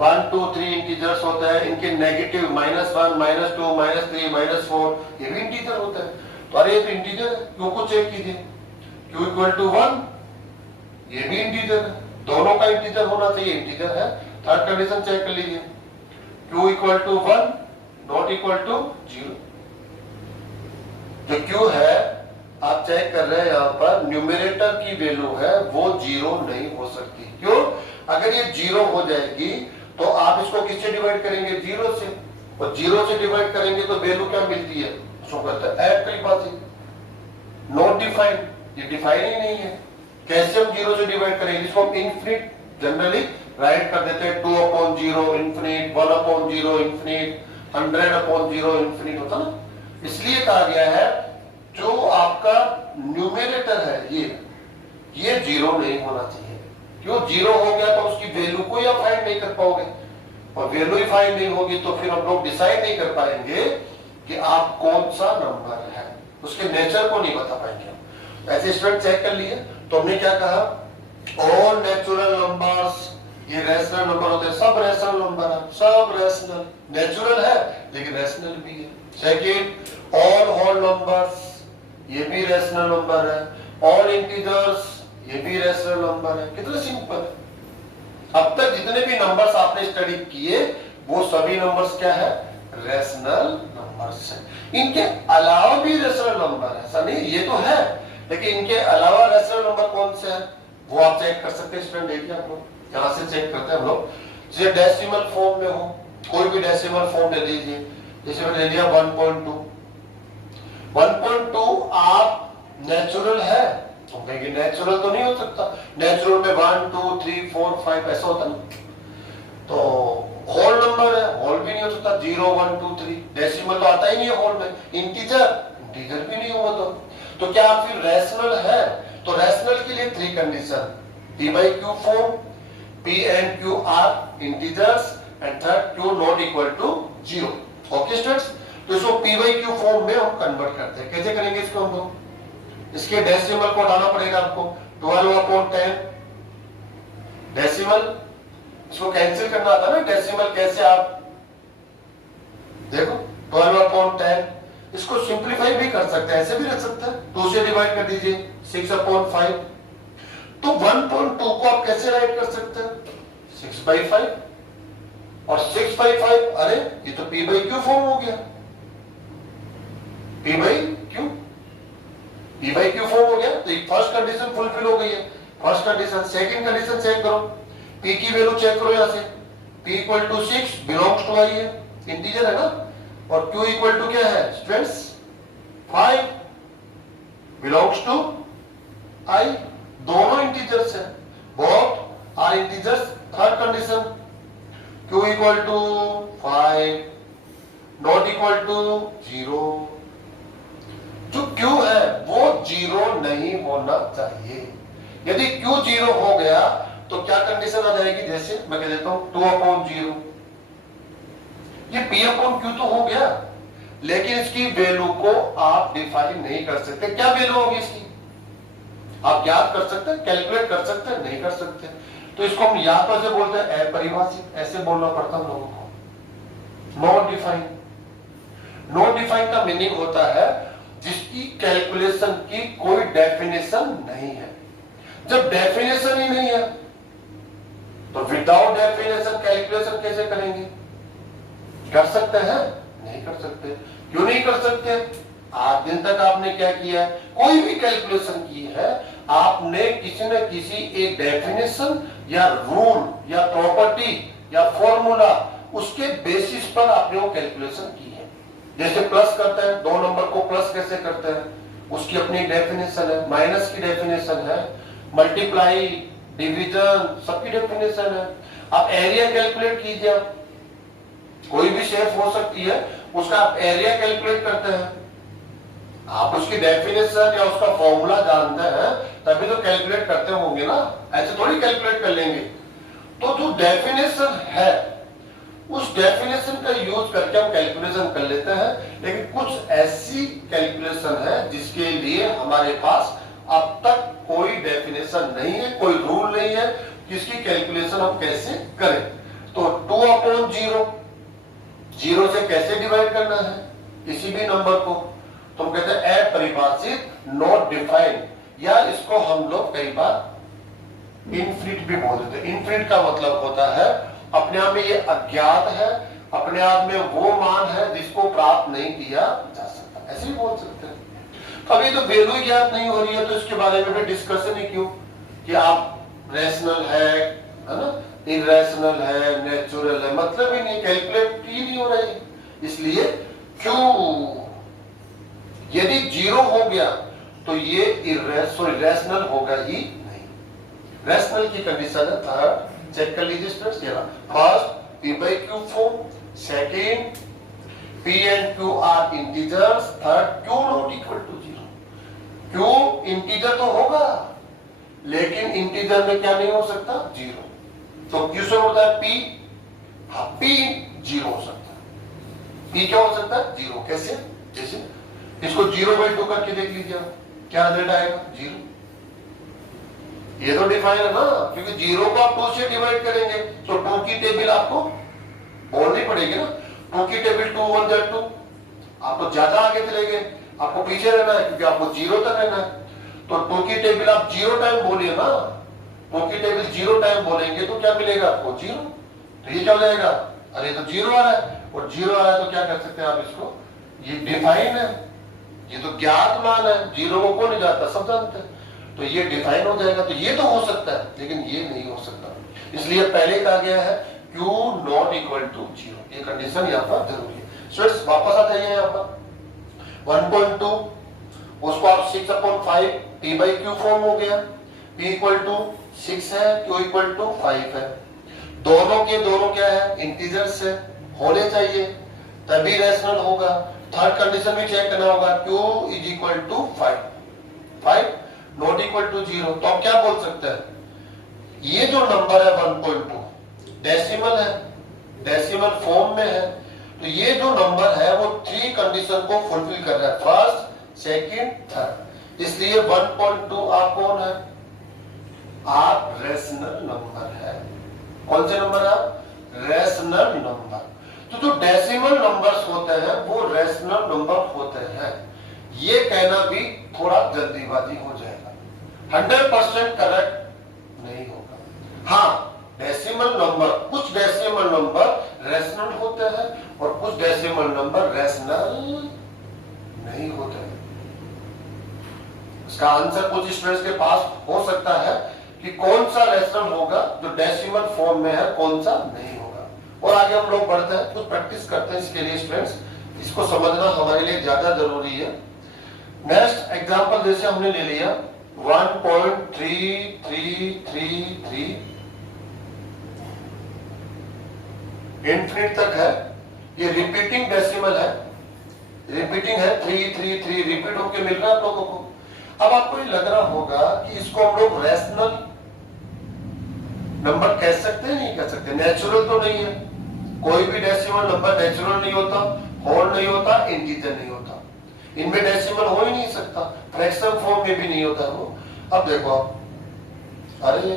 1 2 3 इंटीजर्स होता है, इनके नेगेटिव -1 -2 -3 -4 ये भी इंटीजर होता है। तो अरे ये तो इंटीजर है, q को चेक कीजिए, q इक्वल टू 1, ये भी इंटीजर है, दोनों का इंटीजर होना चाहिए, इंटीजर है। थर्ड कंडीशन चेक कर लीजिए, q equal to 1 not equal to 0। जो q है आप चेक कर रहे हैं, यहां पर न्यूमरेटर की वैल्यू है वो 0 नहीं हो सकती। क्यों? अगर ये 0 हो जाएगी तो आप इसको किससे डिवाइड करेंगे? 0 से, और 0 से डिवाइड करेंगे तो वैल्यू क्या मिलती है? उसको कहते हैं ऐड ट्रिपासी, नॉट डिफाइंड, ये डिफाइन ही नहीं है। कैसे हम 0 से डिवाइड करेंगे? इसको हम इनफिनिट जनरली राइट कर देते हैं, 2/0 इनफिनिट, 1/0 इनफिनिट, 100/0 इनफिनिट होता ना। इसलिए कहा गया है जो आपका न्यूमरेटर है ये 0 नहीं होना चाहिए। क्यों? 0 हो गया तो उसकी वैल्यू को आप फाइंड नहीं कर पाओगे, और वैल्यू ही फाइंड नहीं होगी तो फिर हम लोग डिसाइड नहीं कर पाएंगे कि आप कौन सा नंबर है, उसके नेचर को नहीं बता पाएंगे। ऐसे स्टूडेंट चेक कर लिए। तो हमने क्या कहा? ऑल नेचुरल नंबर्स ये रैशनल नंबर होते हैं, सब रैशनल नंबर है, सब रैशनल, नेचुरल है लेकिन रैशनल भी है। सेकंड, ऑल होल नंबर्स ये भी रैशनल नंबर है, ऑल इंटीजर्स ये भी रैशनल नंबर है। कितना सिंपल है। अब तक जितने भी नंबर्स आपने स्टडी किए वो सभी नंबर्स क्या है? रैशनल नंबर्स है। इनके अलावा भी रैशनल नंबर है, ऐसा नहीं ये तो है, लेकिन इनके अलावा रैशनल नंबर कौन से हैं वो आप चेक कर सकते हैं। स्टूडेंट देखिए, आप लोग यहां से चेक करते हैं हम लोग। जैसे डेसिमल फॉर्म में हो, कोई भी डेसिमल फॉर्म ले लीजिए, जैसे मैंने ले लिया 1.2 आप नेचुरल है तो कहेंगे नेचुरल तो नहीं हो सकता, नेचुरल में 1 2 3 4 5 ऐसा होता ना, तो होल नंबर है, होल भी नहीं हो सकता, 0 1 2 3, डेसिमल तो आता ही नहीं है होल में, इंटीजर भी नहीं होगा। तो क्या आप फिर रैशनल है? तो रैशनल के लिए 3 condition, p by q form, p and q are integers, and third q not equal to 0। Okay students, तो इसको p by q फॉर्म में हम कन्वर्ट करते हैं। कैसे करेंगे इसको हम लोग? इसके डेसिमल को हटाना पड़ेगा आपको, 12/10 डेसिमल, इसको कैंसिल करना आता ना डेसिमल, कैसे आप देखो 12/10, इसको सिंप्लीफाई भी कर सकते हैं, ऐसे भी रख सकते हैं, 2 से डिवाइड कर दीजिए 6/5। तो 1.2 को आप कैसे राइट कर सकते हैं 6/5, और 6/5 अरे ये तो p/q फॉर्म हो गया, p/q फॉर्म हो गया। तो एक फर्स्ट कंडीशन फुलफिल हो गई है, first condition. Second condition check करो, p की वैल्यू चेक करो यहां से, p = 6 बिलोंग्स टू i है, इंटीजर है ना, और q = क्या है स्टूडेंट्स 5 बिलोंग्स टू i, दोनों इंटीजर्स है, both are integers. Third condition q = 5 not equal to 0, जो q है वो 0 नहीं होना चाहिए। यदि q 0 हो गया तो क्या कंडीशन आ जाएगी, जैसे मैं कह देता हूं 2/0, ये p/q तो हो गया, लेकिन इसकी वैल्यू को आप डिफाइन नहीं कर सकते। क्या वैल्यू होगी इसकी, आप ज्ञात कर सकते हैं, कैलकुलेट कर सकते हैं, नहीं कर सकते। तो इसको हम या तो ऐसे बोलते हैं अपरिभाषित, ऐसे बोलना पड़ता है लोगों को। नॉट डिफाइन, नॉट डिफाइन का मीनिंग होता है जिसकी कैलकुलेशन की कोई डेफिनेशन नहीं है। जब डेफिनेशन ही नहीं है तो विदाउट डेफिनेशन कैलकुलेशन कैसे करेंगे, कर सकते हैं, नहीं कर सकते। क्यों नहीं कर सकते, आज दिन तक आपने क्या किया है, कोई भी कैलकुलेशन की है आपने किसी न किसी एक डेफिनेशन या रूल या प्रॉपर्टी या फॉर्मूला, उसके बेसिस पर आपने वो कैलकुलेशन की है। जैसे प्लस करते हैं, 2 नंबर को प्लस कैसे करते हैं, उसकी अपनी डेफिनेशन है, माइनस की डेफिनेशन है, मल्टीप्लाई, डिवीजन, सबकी डेफिनेशन है। आप एरिया कैलकुलेट कीजिए, कोई भी शेप हो सकती है, उसका आप एरिया कैलकुलेट करते हैं, आप उसकी डेफिनेशन या उसका फॉर्मूला जानते हैं तभी तो कैलकुलेट करते होंगे ना, ऐसे थोड़ी कैलकुलेट कर लेंगे। तो जो डेफिनेशन है उस डेफिनेशन का यूज करके हम कैलकुलेशन कर लेते हैं, लेकिन कुछ ऐसी कैलकुलेशन है जिसके लिए हमारे पास अब तक कोई डेफिनेशन नहीं है, कोई रूल नहीं है, जिसकी कैलकुलेशन हम कैसे करें। तो 2/0, 0 से कैसे डिवाइड करना है किसी भी नंबर को, तो हम कहते हैं अपरिभाषित, नॉट डिफाइंड, या इसको हम लोग कई बार इनफिनिट भी बोल देते हैं। इनफिनिट का मतलब होता है अपने आप में ये अज्ञात है, अपने आप में वो मान है जिसको प्राप्त नहीं किया जा सकता, ऐसे भी बोल सकते हैं। तो अभी तो वैल्यू ज्ञात नहीं हो रही है, तो इसके बारे में भी डिस्कशन ही क्यों, कि आप रैशनल है ना, इनरैशनल है, नेचुरल है, मतलब ही नहीं, कैलकुलेट ही नहीं हो रही। इसलिए क्यों, यदि 0 हो गया तो ये रैशनल होगा ही नहीं। रैशनल की कंडीशन है थर्ड, चेक कर लीजिए students. First p/q form, second p and q are integers, third q not equal to 0। q integer तो होगा लेकिन इंटीजर में क्या नहीं हो सकता, 0। तो q से होता है p, हाँ p 0 हो सकता है, p क्या हो सकता है 0। कैसे, जैसे इसको 0/2 करके देख लीजिए, क्या रिजल्ट आएगा 0। ये तो डिफाइन है ना, क्योंकि 0 को आप 2 से डिवाइड करेंगे तो 2 की टेबल आपको बोलनी पड़ेगी ना, 2 की टेबल 2 1 जा 2, आप तो ज्यादा आगे चले गए, आपको पीछे रहना है क्योंकि आपको 0 तक रहना है। तो 2 की टेबल आप 0 टाइम बोलिए ना, 2 की टेबल 0 टाइम बोलेंगे तो क्या मिलेगा आपको 0। तो ये क्या हो जाएगा, अरे तो 0 आ रहा है, और 0 आ रहा है तो क्या कर सकते हैं आप इसको, ये डिफाइन है, ये तो ज्ञात मान है, 0 को कौन नहीं जाता, सब जानते हैं, तो ये डिफाइन हो जाएगा। तो ये तो हो सकता है लेकिन ये नहीं हो सकता, इसलिए पहले कहा गया है q नॉट इक्वल टू 0, ये कंडीशन यहाँ पर जरूरी है। स्टूडेंट्स वापस आ जाइए यहाँ पर 1.2, उसको आप 6/5 p/q फॉर्म हो गया, p = 6 है, q = 5 है, दोनों के दोनों क्या है, इंटीजर्स है, होने चाहिए तभी रैशनल होगा। थर्ड कंडीशन भी चेक करना होगा, q = 5 नॉट इक्वल टू 0। तो आप क्या बोल सकते हैं, ये जो नंबर है 1.2 डेसिमल है, डेसिमल फॉर्म में है, तो ये जो नंबर है वो 3 कंडीशन को फुलफिल कर रहा है, फर्स्ट सेकंड थर्ड, इसलिए 1.2 आप कौन है, आप रेशनल नंबर है। कौन से नंबर आप? Rational number. तो जो डेसिमल नंबर्स होते हैं वो रेशनल नंबर होते हैं। ये कहना भी थोड़ा जल्दीबाजी हो जाएगा, 100% करेक्ट नहीं होगा। हाँ, डेसिमल नंबर, कुछ डेसिमल नंबर रेशनल होते हैं और कुछ डेसिमल नंबर रेशनल नहीं होते हैं। इसका आंसर कुछ स्टूडेंट्स के पास हो सकता है कि कौन सा रेशनल होगा जो डेसिमल फॉर्म में है, कौन सा नहीं होगा। और आगे हम लोग बढ़ते हैं, कुछ प्रैक्टिस करते हैं इसके लिए स्टूडेंट्स। इसको समझना हमारे लिए ज्यादा जरूरी है। नेक्स्ट एग्जांपल जैसे हमने ले लिया 1.3333 इनफिनिट तक है। ये रिपीटिंग डेसिमल है, रिपीटिंग है, 333 रिपीट होके मिल रहा है आप लोगों को। अब आपको ये लग रहा होगा कि इसको हम लोग रैशनल नंबर कह सकते हैं, नहीं कह सकते? नेचुरल तो नहीं है, कोई भी डेसिमल नंबर नेचुरल नहीं होता, होल नहीं होता, इंटीजर नहीं होता। इनमें डेसिमल हो ही नहीं सकता, फ्रैक्शन फॉर्म में भी नहीं होता वो। अब देखो आप, अरे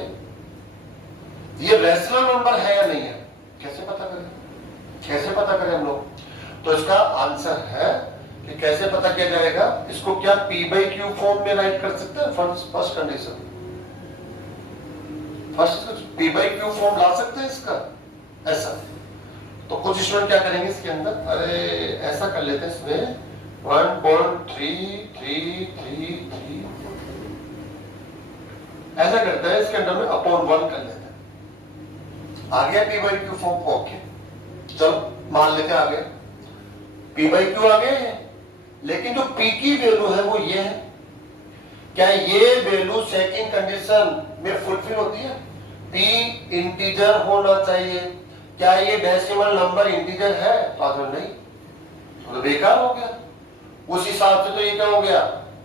ये रैशनल नंबर है या नहीं है, कैसे पता करें? कैसे पता करें हम लोग? तो इसका आंसर है कि कैसे पता किया जाएगा। इसको क्या p/q फॉर्म में राइट कर सकते हैं? First condition, first p/q form ला सकते हैं इसका, ऐसा। तो कुछ स्टूडेंट क्या करेंगे इसके अंदर, अरे ऐसा कर लेते हैं इसमें 1.3333 ऐसा करते हैं, इसके अंदर में अपॉन 1 कर लेते हैं। आ गया p/q फॉर्म। ओके, चलो मान लेते हैं आ गया p/q आ गया है। लेकिन जो p की वैल्यू है वो ये है। क्या ये वैल्यू सेकंड कंडीशन में फुलफिल होती है? p इंटीजर होना चाहिए। क्या ये डेसिमल नंबर इंटीजर है? तो नहीं, तो बेकार हो गया। उस हिसाब से तो ये क्या हो गया?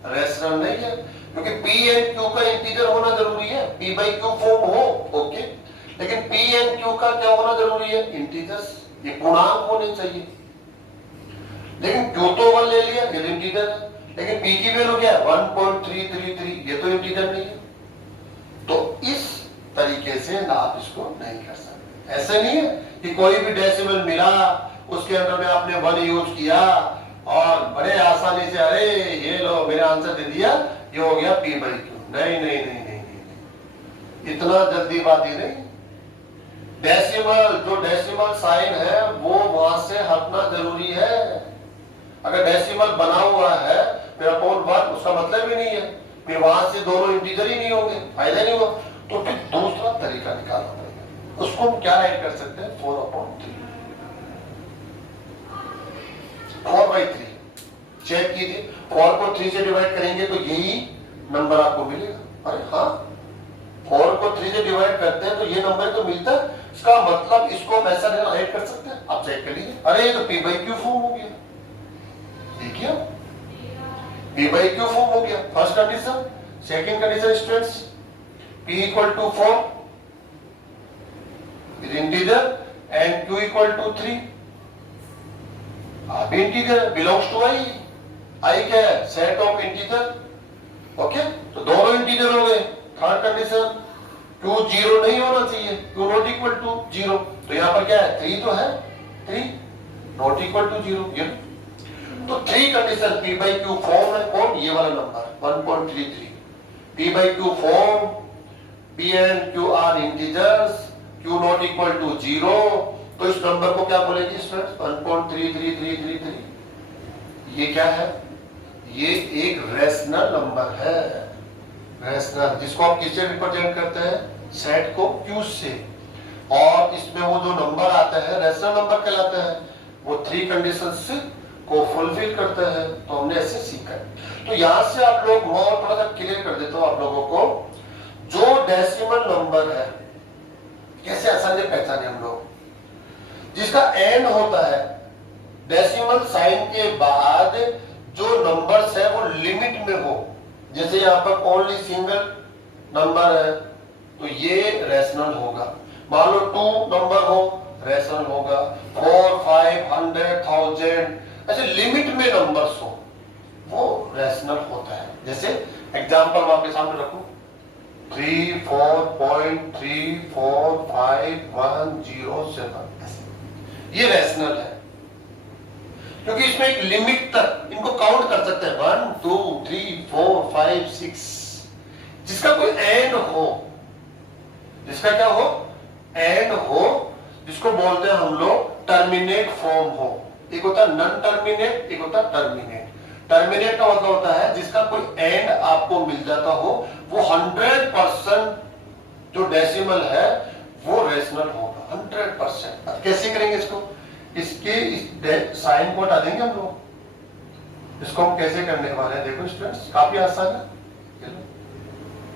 रेशनल नहीं है, क्योंकि p एंड q का इंटीजर होना जरूरी है। p/q फॉर्म हो ओके, लेकिन p एंड q का क्या होना जरूरी है? इंटीजर्स, ये पूर्णांक होने चाहिए। लेकिन q तो 1 ले लिया, ये इंटीजर है, लेकिन p की वैल्यू क्या है? 1.333, ये तो इंटीजर नहीं है। तो इस तरीके से आप इसको नहीं कर सकते। ऐसे नहीं है कि कोई भी डेसिमल मिला उसके अंदर में आपने 1 यूज किया और बड़े आसानी से अरे ये लो मेरा आंसर दे दिया, ये हो गया p/q। नहीं नहीं नहीं नहीं नहीं, इतना जल्दीबाजी नहीं। डेसिमल, जो डेसिमल साइन है वो वहां से हटना जरूरी है। अगर डेसिमल बना हुआ है फिर अपॉन 1, उसका मतलब ही नहीं है, फिर वहां से दोनों इंटीजर ही नहीं होंगे, फायदा नहीं होगा। तो फिर दूसरा तरीका निकालना पड़ेगा। उसको हम क्या राइट कर सकते हैं? 4/3, 4/3। चेक कीजिए, 4 को 3 से डिवाइड करेंगे तो यही नंबर आपको मिलेगा। अरे हाँ, 4 को 3 से डिवाइड करते हैं तो ये नंबर तो मिलता है। इसका मतलब इसको हम ऐसा राइट कर सकते हैं। आप चेक कर लीजिए, अरे ये तो p/q फॉर्म हो गया। देखिए p/q फॉर्म हो गया, first condition. Second condition students, p = 4 integer and q = 3। आप integer belongs to i। i क्या है? Set of integer. ओके, तो दोनों इंटीजर हो गए। थर्ड कंडीशन, q 0 नहीं होना चाहिए, q ≠ 0। तो यहां पर क्या है? 3 तो है, 3 ≠ 0। ये तो 3 कंडीशन p/q फॉर्म है। कौन? ये वाला number 1.33। p/q form, p and q are integers, q ≠ 0। तो इस नंबर को क्या बोलेंगे स्टूडेंट्स? 1.33333। ये क्या है? ये एक रेशनल नंबर है, रेशनल, जिसको आप किससे रिप्रेजेंट करते हैं? सेट को q से। और इसमें वो जो नंबर आता है रेशनल नंबर कहलाता है, वो 3 कंडीशंस को फुलफिल करते हैं। तो हमने ऐसे सीखा। तो यहां से आप लोग और थोड़ा सा क्लियर कर देता हूं आप लोगों को। जो डेसिमल नंबर है कैसे आसानी से पहचाने हम लोग? जिसका एंड होता है डेसिमल साइन के बाद, जो नंबर्स है वो लिमिट में हो। जैसे यहाँ पर ओनली सिंगल नंबर है तो ये रेशनल होगा। मान लो 2 नंबर हो, रेशनल होगा। 4, 5, 100, 1000 ऐसे लिमिट में नंबर्स हो, वो रेशनल होता है। जैसे एग्जांपल मैं आपके सामने रखूं, 34.345107, ये रैशनल है क्योंकि इसमें एक लिमिट तक इनको काउंट कर सकते हैं 1 2 3 4 5 6, जिसका कोई एंड हो, जिसका क्या हो, एंड हो, जिसको बोलते हैं हम लोग टर्मिनेट फॉर्म हो। एक होता है नॉन टर्मिनेट, एक होता है टर्मिनेट। टर्मिनेट का मतलब होता है जिसका कोई एंड आपको मिल जाता हो, वो 100% जो डेसिमल है वो रेशनल होगा 100%। अब कैसे करेंगे इसको, इसके इस साइन को हटा देंगे हम लोग। इसको हम कैसे करने वाले हैं, देखो स्टूडेंट्स, काफी आसान है।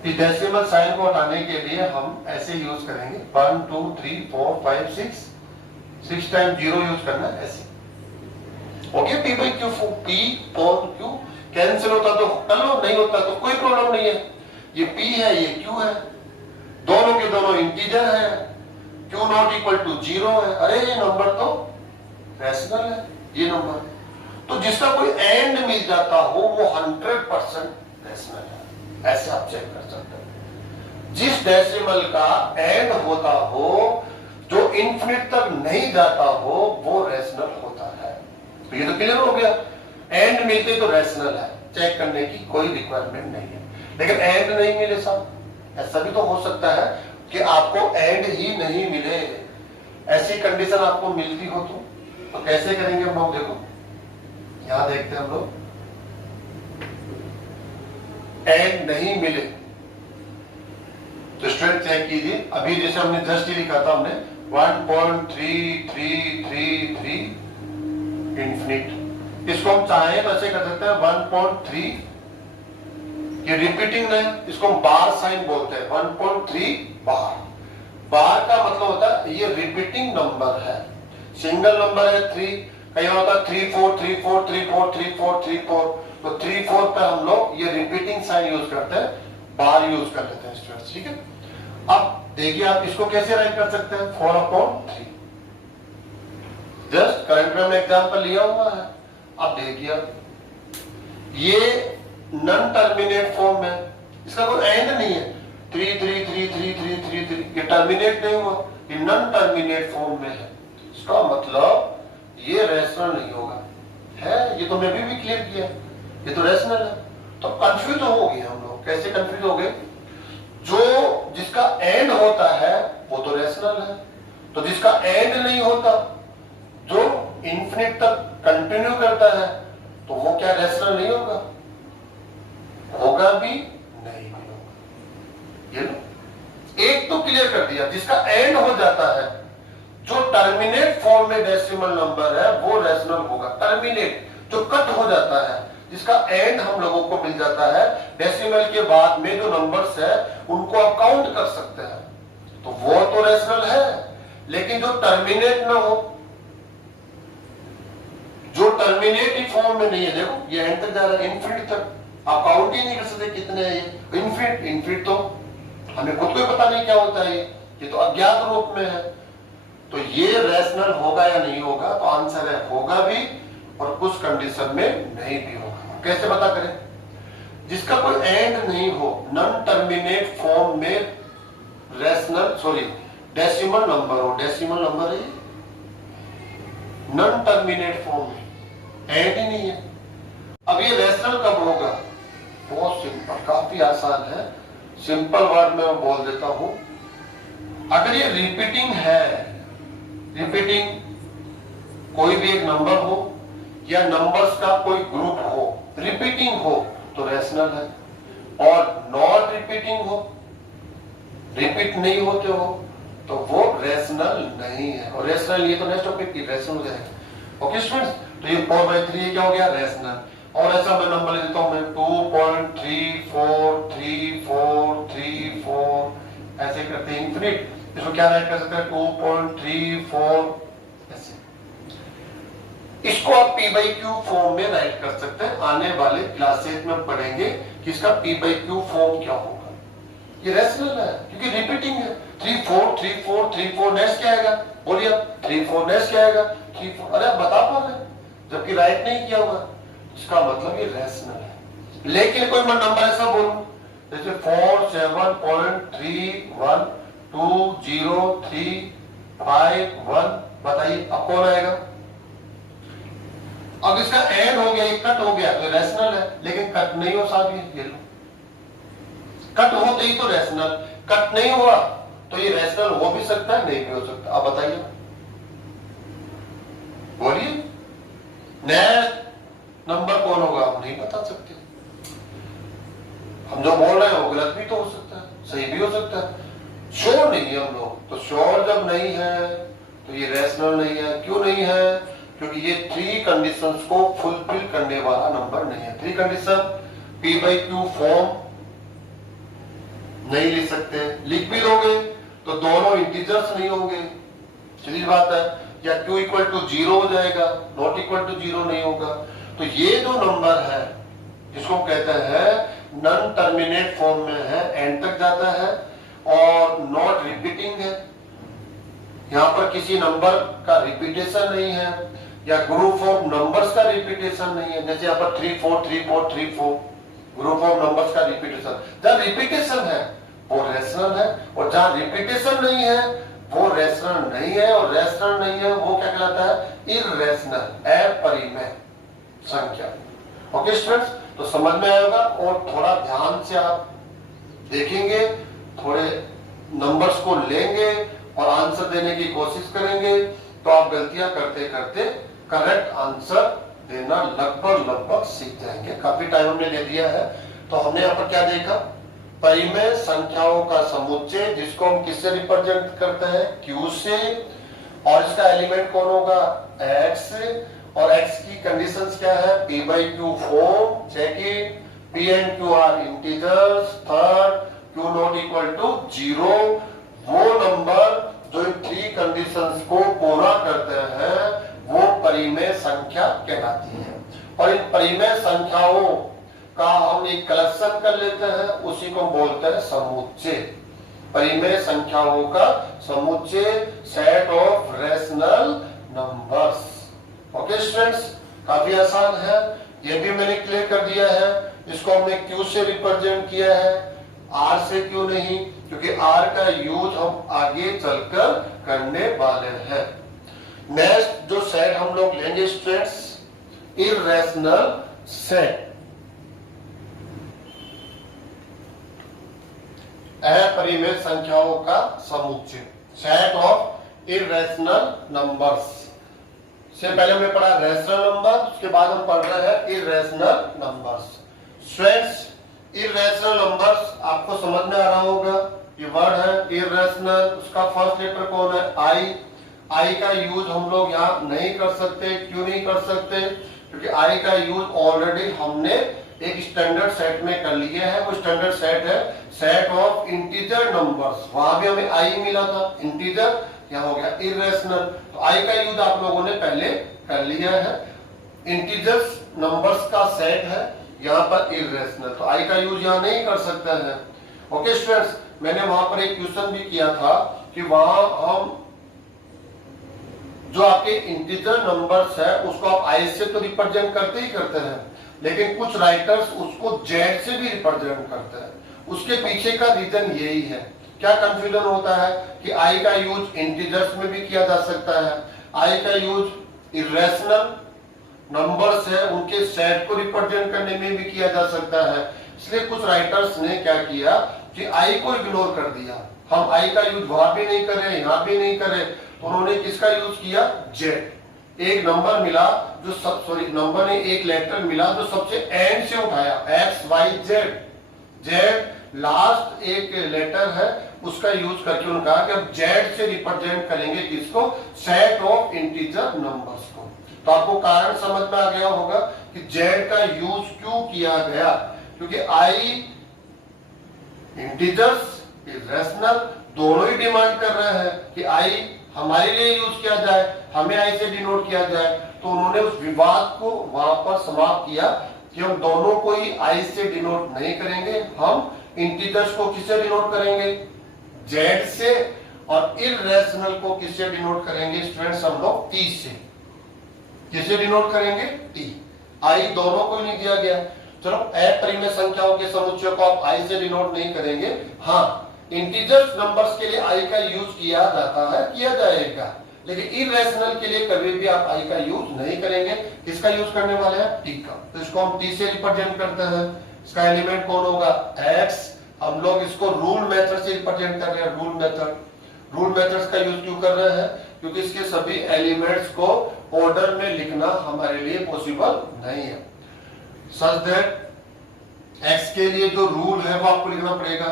इस डेसिमल साइन को हटाने के लिए हम ऐसे यूज करेंगे 1 2 3 4 5 6 टाइम 0 यूज करना है ऐसे। Okay, P by Q, P upon Q cancel होता तो कर लो, नहीं होता तो कोई प्रॉब्लम नहीं है। ये पी है, ये क्यू है, दोनों के दोनों इंटीजर है, क्यू नॉट इक्वल टू 0 है। अरे ये नंबर तो रैशनल है, ये नंबर तो जिसका कोई एंड मिल जाता हो वो 100% रैशनल है। ऐसे आप चेक कर सकते हैं। जिस डेसिमल का एंड होता हो, जो इन्फिनिट तक नहीं जाता हो, वो रैशनल होता है। तो ये तो क्लियर हो गया, एंड मिलते तो रैशनल है, चेक करने की कोई रिक्वायरमेंट नहीं है। लेकिन एंड नहीं मिले साहब, ऐसा भी तो हो सकता है कि आपको एंड ही नहीं मिले, ऐसी कंडीशन आपको मिलती हो तो कैसे करेंगे हम लोग, देखो यहां देखते हैं हम लोग, एंड नहीं मिले तो स्टूडेंट चेक कीजिए। अभी जैसे हमने जस्ट ही लिखा था, हमने 1.3333 इंफिनिट, इसको हम चाहें तो ऐसे कर सकते हैं 1.3, ये रिपीटिंग है, इसको हम बार साइन बोलते हैं 1.3 बार। बार का मतलब होता है ये रिपीटिंग नंबर है, सिंगल नंबर है 3, कई होता है 3 4 3 4 3 4 3 4 3 4, तो 3 4 पे हम लोग ये रिपीटिंग साइन यूज करते हैं, बार यूज कर लेते हैं स्टूडेंट्स, ठीक है। अब देखिए आप इसको कैसे राइट कर सकते हैं, 4/3, जस्ट करंट में एग्जांपल लिया हुआ है। अब देखिए ये नॉन टर्मिनेट फॉर्म में, इसका कोई एंड नहीं है, 3 3 3 3 3 3 3, ये टर्मिनेट नहीं हुआ, ये नॉन टर्मिनेट फॉर्म में है। इसका मतलब ये रैशनल नहीं होगा, है ये तो मैं भी क्लियर किया, ये तो रैशनल है। तो कंफ्यूज हो गए हम लोग, कैसे कंफ्यूज हो गए, जो जिसका एंड होता है वो तो रैशनल है, तो जिसका एंड नहीं होता, जो इंफिनिट तक कंटिन्यू करता है, तो वो क्या रैशनल नहीं होगा, होगा भी नहीं भी होगा। ये लो, एक तो क्लियर कर दिया, जिसका एंड हो जाता है, जो टर्मिनेट फॉर्म में डेसिमल नंबर है वो रैशनल होगा। टर्मिनेट जो कट हो जाता है, जिसका एंड हम लोगों को मिल जाता है, डेसिमल के बाद में जो नंबर्स है उनको आप काउंट कर सकते हैं, तो वो तो रैशनल है। लेकिन जो टर्मिनेट ना हो, जो टर्मिनेट ही फॉर्म में नहीं है, देखो ये एंड तक जा रहा है, इन्फिनिट तक, आप काउंट ही नहीं कर सकते कितने हैं ये, इन्फिनिट। इन्फिनिट तो हमें खुद को पता नहीं क्या होता है, ये तो अज्ञात रूप में है। तो ये रैशनल होगा या नहीं होगा, तो आंसर है होगा भी और कुछ कंडीशन में नहीं भी होगा। कैसे पता करें, जिसका कोई एंड नहीं हो, नॉन टर्मिनेट फॉर्म में रैशनल डेसिमल नंबर हो, डेसिमल नंबर है नॉन टर्मिनेट फॉर्म में, एंड ही नहीं है। अब ये रैशनल कब होगा, बहुत सिंपल, काफी आसान है, सिंपल वर्ड में मैं बोल देता हूं। अगर ये रिपीटिंग है, रिपीटिंग कोई भी एक नंबर हो या नंबर्स का कोई ग्रुप हो, रिपीटिंग हो तो रैशनल है, और नॉट रिपीटिंग हो, रिपीट नहीं होते हो, तो वो रैशनल नहीं है। और रैशनल, ये तो नेक्स्ट टॉपिक की रैशनल हो जाएगा। ओके स्टूडेंट्स, तो ये 4/3 क्या हो गया, रैशनल। और ऐसा मैं नंबर ले देता हूं मैं 2.343434, ऐसे करते हैं इंफिनिट, इसको क्या राइट कर सकते हैं 2.34 ऐसे। इसको आप P by Q फॉर्म में राइट कर सकते हैं। आने वाले क्लासेस में पढ़ेंगे कि इसका P by Q फॉर्म क्या होगा। ये रैशनल है क्योंकि रिपीटिंग है, 3 4 3 4 3 4, नेक्स्ट क्या आएगा, बोलिए 3 4, नेक्स्ट क्या आएगा 3 4, अरे आप बता पा रहे जबकि राइट नहीं किया हुआ, इसका मतलब ये रैशनल है। लेकिन कोई मैं नंबर ऐसा बोलूं जैसे 47.3120351, बताइए अब कौन आएगा? अब इसका एंड हो गया, एक कट हो गया तो रैशनल है, लेकिन कट नहीं हो साहब, ये लो, कट होते ही तो रैशनल, कट नहीं हुआ तो ये रैशनल हो भी सकता है, नहीं भी हो सकता। अब बताइए, बोलिए नेक्स्ट नंबर कौन होगा? हम नहीं बता सकते। हम जो बोल रहे हैं वो गलत भी तो हो सकता है, सही भी हो सकता है, श्योर नहीं है हम लोग। तो श्योर जब नहीं है तो ये रैशनल नहीं है। क्यों नहीं है? क्योंकि ये 3 कंडीशंस को फुलफिल करने वाला नंबर नहीं है। 3 कंडीशन p/q फॉर्म नहीं लिख सकते, लिख भी दोगे तो दोनों इंटीजर्स नहीं होंगे, सीधी बात है। या q इक्वल टू 0 हो जाएगा, नॉट इक्वल टू 0 नहीं होगा। तो ये जो नंबर है जिसको कहते हैं नॉन टर्मिनेट फॉर्म में है, एंड तक जाता है और नॉट रिपीटिंग है, यहां पर किसी नंबर का रिपीटेशन नहीं है या ग्रुप ऑफ नंबर्स का रिपीटेशन नहीं है। जैसे यहाँ पर 3 4 3 4 3 4 ग्रुप ऑफ नंबर्स का रिपीटेशन, जहां रिपीटेशन है वो रैशनल है, और जहां रिपीटेशन नहीं है वो रैशनल नहीं है, और रैशनल नहीं है वो क्या कहलाता है? इररेशनल, अपरिमेय संख्या। ओके स्टूडेंट्स, तो समझ में आएगा। और थोड़ा ध्यान से आप देखेंगे, थोड़े नंबर्स को लेंगे और आंसर देने की कोशिश करेंगे तो आप गलतियां करते करते करेक्ट आंसर देना लगभग सीख जाएंगे। काफी टाइम हमने ले दिया है। तो हमने यहाँ पर क्या देखा? परिमेय संख्याओं का समुच्चय, जिसको हम किससे रिप्रेजेंट करते हैं? Q से, और इसका एलिमेंट कौन होगा? X, और X की कंडीशंस क्या है? p/q form, second p and q are integers, third q not equal to 0। वो नंबर जो इन 3 कंडीशंस को पूरा करते हैं वो परिमेय संख्या कहलाती है। और इन परिमेय संख्याओं का हम एक कलेक्शन कर लेते हैं, उसी को हम बोलते हैं समुच्चय। परिमेय संख्याओं का समुच्चय, set of rational numbers. Okay students, काफी आसान है, ये भी मैंने क्लियर कर दिया है। इसको हमने Q से रिप्रेजेंट किया है, R से क्यों नहीं? क्योंकि R का यूज हम आगे चलकर करने वाले हैं। नेक्स्ट जो सेट हम लोग लेंगे स्टूडेंट्स, इररेशनल सेट, अपरिमेय संख्याओं का समुच्चय, सेट ऑफ इररेशनल नंबर्स। से पहले हमने पढ़ा रैशनल नंबर, उसके बाद हम पढ़ रहे हैं irrational numbers. Students, irrational numbers आपको समझ में आ रहा होगा, ये वर्ड है इररेशनल, उसका फर्स्ट लेटर कौन है? I। I का यूज हम लोग यहाँ नहीं कर सकते। क्यों नहीं कर सकते? क्योंकि I का यूज ऑलरेडी हमने एक स्टैंडर्ड सेट में कर लिया है। वो स्टैंडर्ड सेट है सेट ऑफ इंटीजर नंबर्स, वहां भी हमें I मिला था इंटीजर, यहाँ हो गया इररेशनल। तो I का यूज आप लोगों ने पहले कर लिया है। इंटीजर्स नंबर्स का सेट है, यहाँ पर इररेशनल, तो I का यूज यहाँ नहीं कर सकते हैं। ओके स्टूडेंट्स, मैंने वहां पर एक क्वेश्चन भी किया था कि वहां हम जो आपके इंटीजर नंबर्स है उसको आप I से तो रिप्रेजेंट करते ही करते हैं, लेकिन कुछ राइटर्स उसको Z से भी रिप्रेजेंट करते हैं। उसके पीछे का रीजन यही है। क्या कंफ्यूजन होता है कि I का यूज इंटीजर्स में भी किया जा सकता है, I का यूज इररेशनल नंबर्स है उनके सेट को रिप्रेजेंट करने में भी किया जा सकता है। इसलिए कुछ राइटर्स ने क्या किया कि I को इग्नोर कर दिया, हम I का यूज वहां भी नहीं करे, यहाँ भी नहीं करे, तो उन्होंने किसका यूज किया? Z। एक नंबर मिला जो नंबर ने एक लेटर मिला जो सबसे एंड से उठाया, X Y Z, Z last एक लेटर है, उसका यूज करके उन्होंने कहा कि अब Z से रिप्रेजेंट करेंगे किसको? सेट ऑफ इंटीजर नंबर्स को। तो आपको कारण समझ में आ गया होगा कि Z का यूज क्यों किया गया, क्योंकि I इंटीजर्स इररेशनल दोनों ही डिमांड कर रहे हैं कि I हमारे लिए यूज किया जाए, हमें I से डिनोट किया जाए। तो उन्होंने उस विवाद को वहां पर समाप्त किया कि हम दोनों को ही I से डिनोट नहीं करेंगे, हम इंटीजर्स को किससे डिनोट करेंगे? Z से, और इररेशनल को किससे डिनोट करेंगे स्टूडेंट्स? हम लोग T से। किससे डिनोट करेंगे? T। I दोनों को नहीं दिया गया, चलो अपरिमेय संख्याओं के समुच्चय को आप आई से डिनोट नहीं करेंगे। हाँ, इंटीजर्स नंबर्स के लिए आई का यूज किया जाता है, किया जाएगा, लेकिन इरेशनल के लिए कभी भी आप आई का यूज नहीं करेंगे। किसका यूज करने वाले हैं? टी का। तो इसको हम टी से रिप्रेजेंट करते हैं। इसका एलिमेंट कौन होगा? एक्स। हम लोग इसको रूल मेथड से रिप्रेजेंट कर रहे हैं। रूल मेथड, रूल मेथड्स का यूज क्यों कर रहे हैं? क्योंकि इसके सभी एलिमेंट्स को ऑर्डर में लिखना हमारे लिए पॉसिबल नहीं है। सच दैट एक्स के लिए जो रूल है वो आपको लिखना पड़ेगा।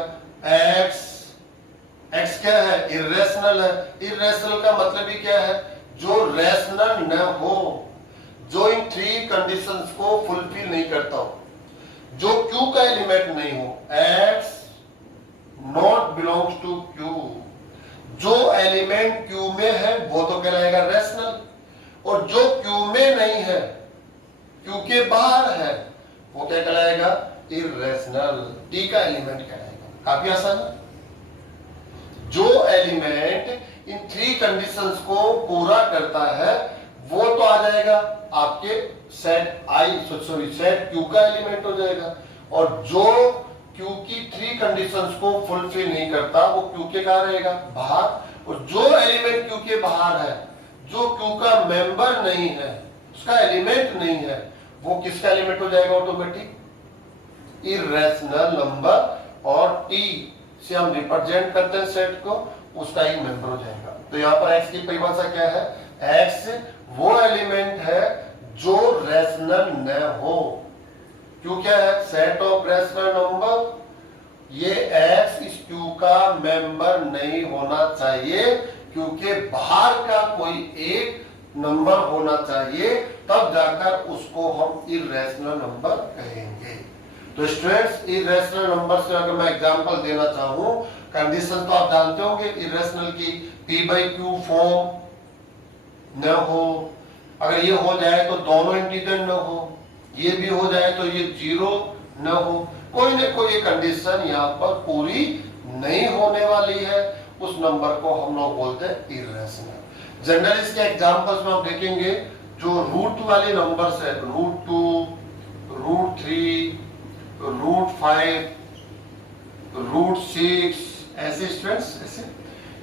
एक्स क्या है? इरेशनल है। इरेशनल का मतलब ही क्या है? जो रेशनल न हो, जो इन 3 कंडीशंस को फुलफिल नहीं करता हो, जो Q का एलिमेंट नहीं हो। X not belongs to Q, जो एलिमेंट Q में है वो तो कहलाएगा रेशनल, और जो Q में नहीं है, Q के बाहर है, वो क्या कहलाएगा? इरेशनल। T का एलिमेंट कहलाएगा। काफी आसान है। जो एलिमेंट इन 3 कंडीशंस को पूरा करता है वो तो आ जाएगा आपके सेट आई, सॉरी सेट Q का एलिमेंट हो जाएगा, और जो Q की 3 कंडीशंस को फुलफिल नहीं करता वो Q के कहाँ रहेगा? बाहर। और जो एलिमेंट Q के बाहर है, जो Q का मेंबर नहीं है, उसका एलिमेंट नहीं है, वो किसका एलिमेंट हो जाएगा? ऑटोमेटिक इरेशनल नंबर, और T से हम रिप्रेजेंट करते हैं सेट को, उसका ही मेंबर हो जाएगा। तो यहाँ पर X की परिभाषा क्या है? X वो एलिमेंट है जो रेशनल न हो। Q क्या है? Set of rational number. ये X इस Q का मेंबर नहीं होना चाहिए, क्योंकि बाहर का कोई एक नंबर होना चाहिए, तब जाकर उसको हम इरेशनल नंबर कहेंगे। तो स्टूडेंट्स, इरेशनल नंबर से अगर मैं एग्जांपल देना चाहूं, कंडीशन तो आप जानते होंगे इरेशनल की, p/q फॉर्म न हो, अगर ये हो जाए तो दोनों इंटीजर न हो, ये भी हो जाए तो ये 0 न हो, कोई न कोई कंडीशन यहाँ पर पूरी नहीं होने वाली है, उस नंबर को हम लोग बोलते हैं इरेशनल। जनरली इसके एग्जांपल्स में आप देखेंगे जो रूट वाले नंबर्स है, √2, √3, √5, √6, ऐसे स्टूडेंट्स, ऐसे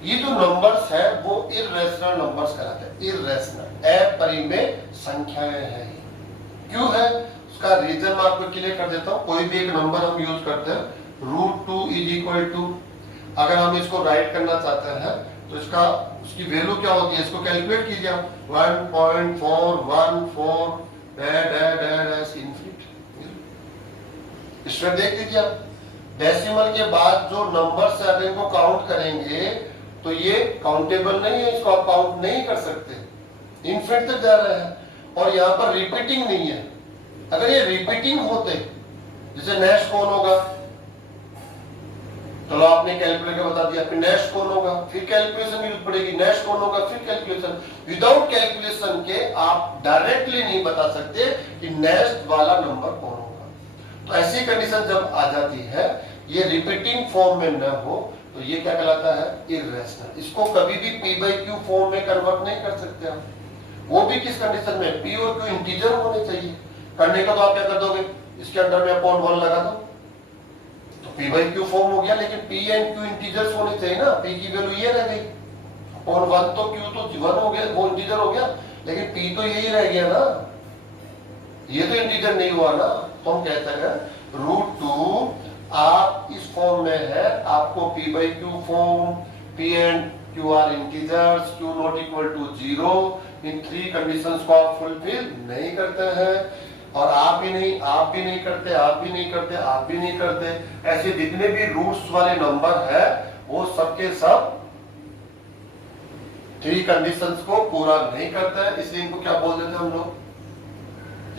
ये जो नंबर्स है वो इरेशनल नंबर्स कहलाते हैं। इरेशनल, अपरिमेय संख्याएं हैं। क्यों है उसका रीजन मैं आपको क्लियर कर देता हूं। कोई भी एक नंबर हम यूज करते हैं, √2 = अगर हम इसको राइट करना चाहते हैं तो इसका उसकी वैल्यू क्या होती है, इसको कैलकुलेट कीजिए आप, 1.414 इसमें देख लीजिए आप, डेसिमल के बाद जो नंबर्स है अगर इनको काउंट करेंगे तो ये काउंटेबल नहीं है, इसको आप काउंट नहीं कर सकते, इनफिनिट तक जा रहे हैं, और यहाँ पर रिपीटिंग नहीं है। अगर ये रिपीटिंग होते, जैसे नेक्स्ट कौन होगा, चलो आपने कैलकुलेटर बता दिया, फिर नेक्स्ट कौन होगा, फिर कैलकुलेशन यूज पड़ेगी, नेक्स्ट कौन होगा, फिर कैलकुलेशन। विदाउट कैलकुलेशन के आप डायरेक्टली नहीं बता सकते कि नेक्स्ट वाला नंबर कौन होगा। तो ऐसी कंडीशन जब आ जाती है, ये रिपीटिंग फॉर्म में न हो, तो ये क्या कहलाता है, इरेशनल। इसको कभी भी p/q फॉर्म में कन्वर्ट नहीं कर सकते आप, वो भी किस कंडीशन में, p और q इंटीजर होने चाहिए। करने का तो आप क्या कर दोगे, इसके अंदर में अपॉन 1 लगा दो, तो p/q फॉर्म हो गया, लेकिन p एंड q इंटीजर्स होने चाहिए ना, p की वैल्यू ये रह गई, अपॉन 1 तो q तो 1 हो गया, वो इंटीजर हो गया, लेकिन p तो यही रह गया ना, ये तो इंटीजर नहीं हुआ ना। तो हम कहते हैं √2 आप इस फॉर्म में है, आपको p/q form, p and q are integers, q not equal to 0, इन 3 कंडीशंस को आप फुलफिल नहीं करते हैं, और आप भी नहीं, आप भी नहीं करते, आप भी नहीं करते, आप भी नहीं करते, ऐसे जितने भी रूट्स वाले नंबर है वो सबके सब 3 कंडीशंस को पूरा नहीं करते हैं, इसलिए इनको क्या बोल देते हैं हम लोग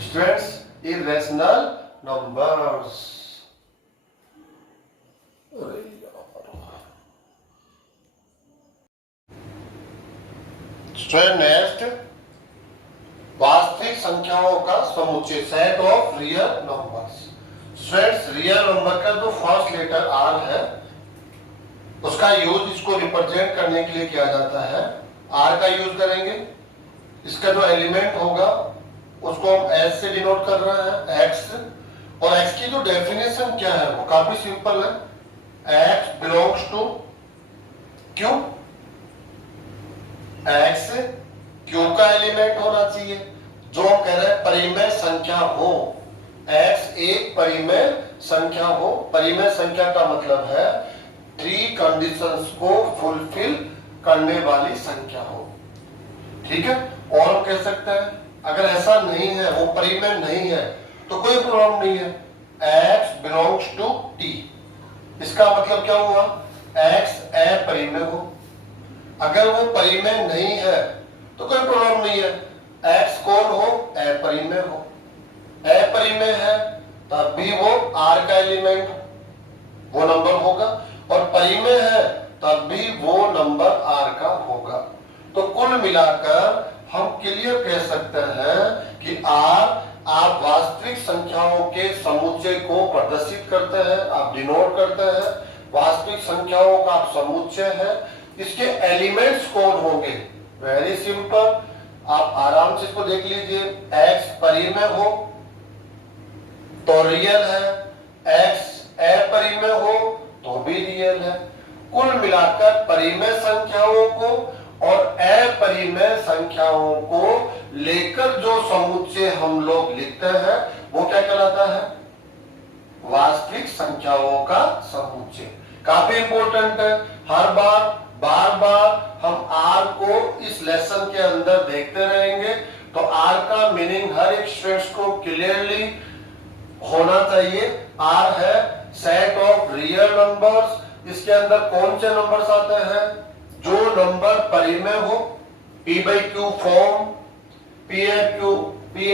स्टूडेंट्स, इरेशनल नंबर्स। नेक्स्ट, वास्तविक संख्याओं का समुच्चय, set of real numbers. Students, real number का जो फर्स्ट लेटर आर है उसका यूज इसको रिप्रेजेंट करने के लिए किया जाता है। आर का यूज करेंगे, इसका जो एलिमेंट होगा उसको हम एस से डिनोट कर रहे हैं, एक्स, और x की जो डेफिनेशन क्या है वो काफी सिंपल है। x belongs to q, x q का एलिमेंट होना चाहिए। जो कह रहे हैं परिमेय संख्या हो, x एक परिमेय संख्या हो। परिमेय संख्या का मतलब है 3 कंडीशंस को फुलफिल करने वाली संख्या हो। ठीक है, और हम कह सकते हैं अगर ऐसा नहीं है, वो परिमेय नहीं है, तो कोई प्रॉब्लम नहीं है। x बिलोंग्स टू t, इसका मतलब क्या हुआ, x अपरिमेय हो। अगर वो परिमेय नहीं है तो कोई प्रॉब्लम नहीं है, x कौन हो, अपरिमेय हो। अपरिमेय है तब भी वो r का एलिमेंट वो नंबर होगा, और परिमेय है तब भी वो नंबर r का होगा। तो कुल मिलाकर हम क्लियर कह सकते हैं कि r आप वास्तविक संख्याओं के समुच्चय को प्रदर्शित करते हैं, आप डिनोट करते हैं। वास्तविक संख्याओं का आप समुच्चय है। इसके एलिमेंट्स कौन होंगे, वेरी सिंपल, आप आराम से इसको देख लीजिए। x परिमेय हो तो रियल है, x अपरिमेय हो तो भी रियल है। कुल मिलाकर परिमेय संख्याओं को और अपरिमेय संख्याओं को लेकर जो समुच्चय हम लोग लिखते हैं वो क्या कहलाता है, वास्तविक संख्याओं का समुच्चय। काफी इंपॉर्टेंट है, हर बार हम r को इस लेसन के अंदर देखते रहेंगे तो r का मीनिंग हर एक स्टूडेंट्स को क्लियरली होना चाहिए। r है सेट ऑफ रियल नंबर्स, इसके अंदर कौन से नंबर्स आते हैं, जो नंबर परिमेय हो, p by q form, p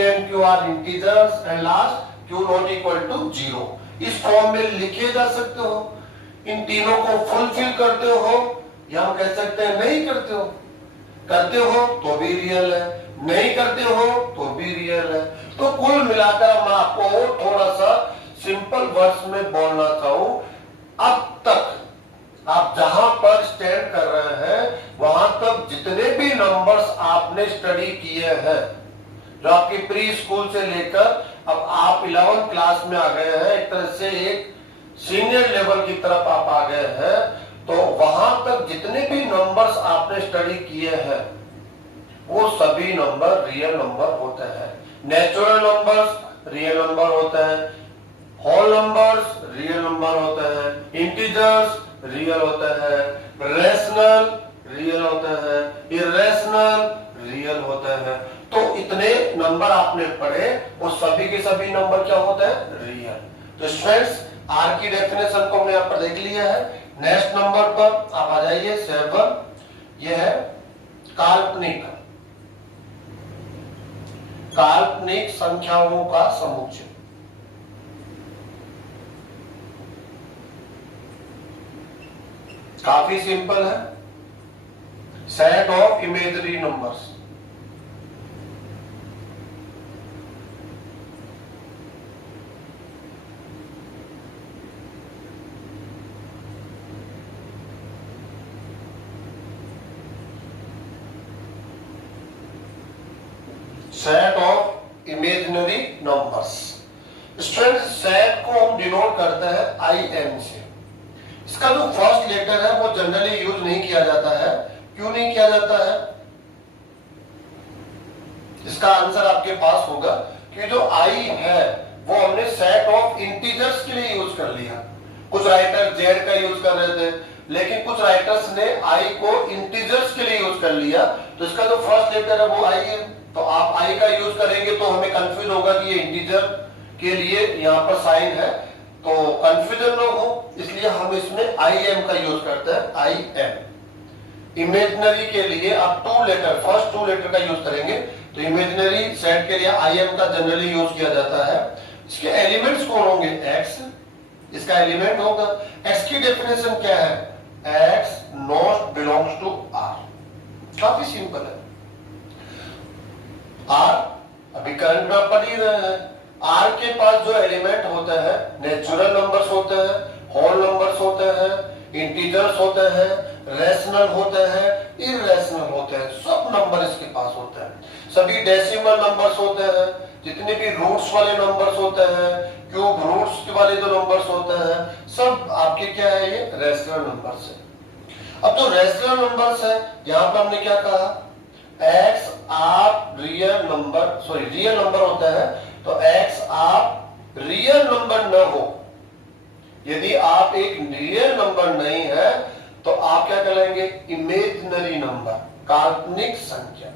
and q are integers and last q not equal to 0, इस फॉर्म में लिखे जा सकते हो। इन तीनों को फुलफिल करते हो या हम कह सकते हैं नहीं करते हो, करते हो तो भी रियल है, नहीं करते हो तो भी रियल है। तो कुल मिलाकर मैं आपको थोड़ा सा सिंपल वर्ड्स में बोलना चाहूं, अब तक आप जहां पर स्टैंड कर रहे हैं वहां तक जितने भी नंबर्स आपने स्टडी किए हैं, जो आपकी प्री स्कूल से लेकर अब आप 11th क्लास में आ गए हैं, एक तरह से एक सीनियर लेवल की तरफ आप आ गए हैं, तो वहां तक जितने भी नंबर्स आपने स्टडी किए हैं वो सभी नंबर रियल नंबर होते हैं। नेचुरल नंबर्स रियल नंबर होते हैं, होल नंबर्स रियल नंबर होते हैं, इंटीजर्स रियल होते हैं, रेशनल रियल होते हैं, इरेशनल रियल होते हैं। तो इतने नंबर आपने पढ़े, वो सभी के सभी नंबर क्या होते हैं, रियल। तो स्टूडेंट्स आर की डेफिनेशन को हमने यहाँ पर देख लिया है। नेक्स्ट नंबर पर आप आ जाइए 7, यह है काल्पनिक संख्याओं का समुच्चय। काफी सिंपल है, set of imaginary numbers. Set of imaginary numbers. Student set को हम डिनोट करते हैं IM से। इसका जो फर्स्ट लेटर है वो जनरली यूज नहीं किया जाता है। क्यों नहीं किया जाता है, इसका आंसर आपके पास होगा कि जो I है वो हमने सेट ऑफ इंटीजर्स के लिए यूज कर लिया। कुछ राइटर Z का यूज कर रहे थे, लेकिन कुछ राइटर्स ने I को इंटीजर्स के लिए यूज कर लिया, तो इसका जो फर्स्ट लेटर है वो I है। तो आप I का यूज करेंगे तो हमें कंफ्यूज होगा कि ये इंटीजर के लिए यहाँ पर साइन है, तो कंफ्यूजन न हो इसलिए हम इसमें IM का यूज करते हैं, IM। इमेजिनरी के लिए आप फर्स्ट टू लेटर का यूज करेंगे, तो इमेजिनरी सेट के लिए IM का जनरली यूज किया जाता है। इसके एलिमेंट्स कौन होंगे, X, इसका एलिमेंट होगा। X की डेफिनेशन क्या है, X not belongs to R। काफी सिंपल है। R अभी करंट में पढ़ ही रहे हैं, R के पास जो एलिमेंट होते हैं नेचुरल नंबर्स होते हैं, होल नंबर्स होते हैं, इंटीजर्स होते हैं, रैशनल होते हैं, इरेशनल होते हैं, सब नंबर इसके पास होते हैं। सभी डेसिमल नंबर्स होते हैं, जितने भी रूट्स वाले नंबर्स होते हैं, क्यूब रूट्स वाले जो नंबर्स होते हैं, सब आपके क्या है, ये रैशनल नंबर्स है। अब तो रैशनल नंबर्स है, यहां पर हमने क्या कहा, x आप रियल नंबर होता है, तो x आप रियल नंबर न हो, यदि आप एक रियल नंबर नहीं है तो आप क्या कहलाएंगे, इमेजिनरी नंबर, काल्पनिक संख्या।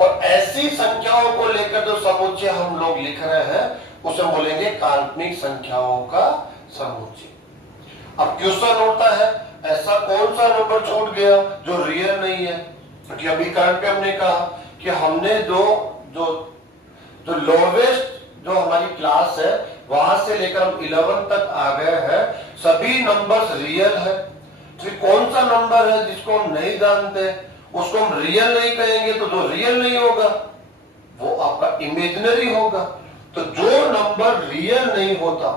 और ऐसी संख्याओं को लेकर जो समुच्चय हम लोग लिख रहे हैं उसे बोलेंगे काल्पनिक संख्याओं का समुच्चय। अब क्वेश्चन उठता है, ऐसा कौन सा नंबर छूट गया जो रियल नहीं है? क्योंकि अभी करंट पे हमने कहा कि हमने जो लोवेस्ट जो हमारी क्लास है वहां से लेकर हम 11 तक आ गए हैं, सभी नंबर्स रियल है। तो कौन सा नंबर है जिसको हम नहीं जानते, उसको हम रियल नहीं कहेंगे, तो जो रियल नहीं होगा वो आपका इमेजिनरी होगा। तो जो नंबर रियल नहीं होता,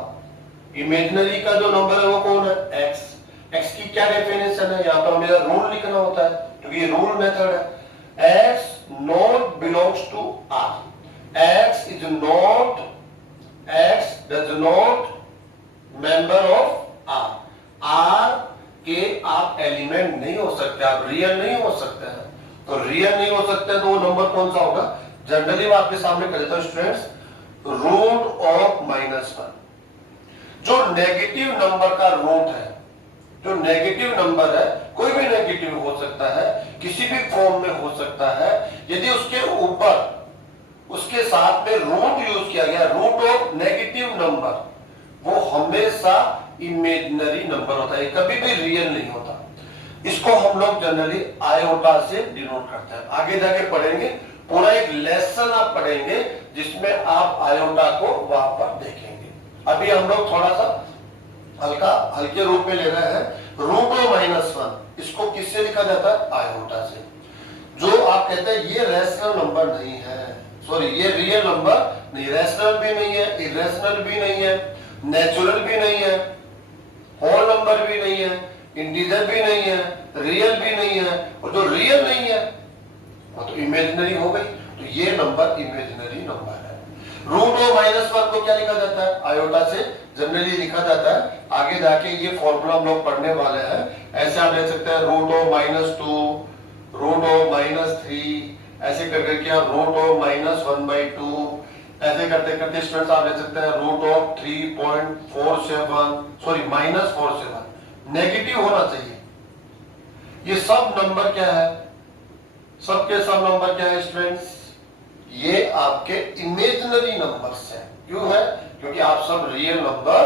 इमेजिनरी का जो नंबर है वो कौन है, एक्स। एक्स की क्या डेफिनेशन है, यहाँ पर मेरा रूल लिखना होता है क्योंकि ये रूल मेथड है। X not belongs to R, X does not member of R, R के आप एलिमेंट नहीं हो सकते, आप रियल नहीं हो सकते हैं। तो रियल नहीं हो सकते तो वो नंबर कौन सा होगा, जनरली मैं आपके सामने कर देता हूं स्टूडेंट्स, रूट ऑफ -1। जो नेगेटिव नंबर का रूट है, जो नेगेटिव नंबर है, कोई भी नेगेटिव हो सकता है, किसी भी फॉर्म में हो सकता है, यदि उसके ऊपर उसके साथ में रूट यूज किया गया, रूट ऑफ नेगेटिव नंबर, वो हमेशा इमेजिनरी नंबर होता है, कभी भी रियल नहीं होता। इसको हम लोग जनरली आयोटा से डिनोट करते हैं। आगे जाके पढ़ेंगे, पूरा एक लेसन आप पढ़ेंगे जिसमें आप आयोटा को वहां पर देखेंगे। अभी हम लोग थोड़ा सा हल्के रूप में ले रहे हैं। रूट ऑफ -1 इसको किससे लिखा जाता है, आयोटा से। जो आप कहते हैं ये रैशनल नंबर नहीं है, सॉरी ये रियल नंबर नहीं, रैशनल भी नहीं है, इरेशनल भी नहीं है, नेचुरल भी नहीं है, होल नंबर भी नहीं है, इंटीजर भी नहीं है, रियल भी नहीं है, और जो रियल नहीं है वो तो इमेजिनरी हो गई। तो ये नंबर इमेजिनरी नंबर है। रूट ऑफ -1 को क्या लिखा जाता है, आयोटा से जनरली लिखा जाता है। आगे जाके ये फॉर्मूला हम लोग पढ़ने वाले हैं। ऐसे आप ले सकते हैं रूट ऑफ -2, रूट ऑफ -3, ऐसे करके आप रूट ऑफ -1/2, ऐसे करते करते स्टूडेंट्स आप ले सकते हैं रूट ऑफ 3.47, सॉरी -47। नेगेटिव होना चाहिए। ये सब नंबर क्या है, सबके सब नंबर क्या है स्टूडेंट्स, ये आपके इमेजिनरी नंबर्स हैं। क्यों है, क्योंकि आप सब रियल नंबर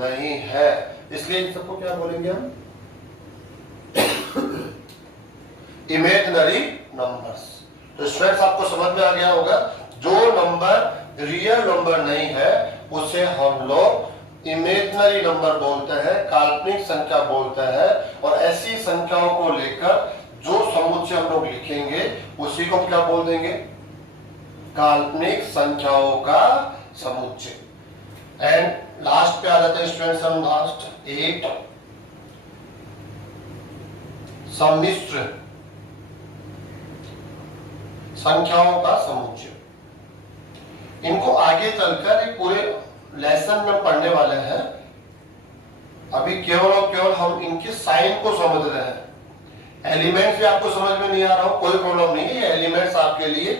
नहीं है, इसलिए इन सबको क्या बोलेंगे हम, इमेजिनरी नंबर्स। तो स्टूडेंट्स आपको समझ में आ गया होगा, जो नंबर रियल नंबर नहीं है उसे हम लोग इमेजिनरी नंबर बोलते हैं, काल्पनिक संख्या बोलते हैं। और ऐसी संख्याओं को लेकर जो समुच्चय हम लोग लिखेंगे उसी को क्या बोल देंगे, काल्पनिक संख्याओं का समुच्चय। एंड लास्ट पे आ जाते हैं स्टूडेंट्स हम, लास्ट 8 सम्मिश्र संख्याओं का समुच्चय। इनको आगे चलकर एक पूरे लेसन में पढ़ने वाले हैं। अभी केवल और केवल हम इनके साइन को समझ रहे हैं। एलिमेंट्स भी आपको समझ में नहीं आ रहा हो, कोई प्रॉब्लम नहीं है। ये एलिमेंट्स आपके लिए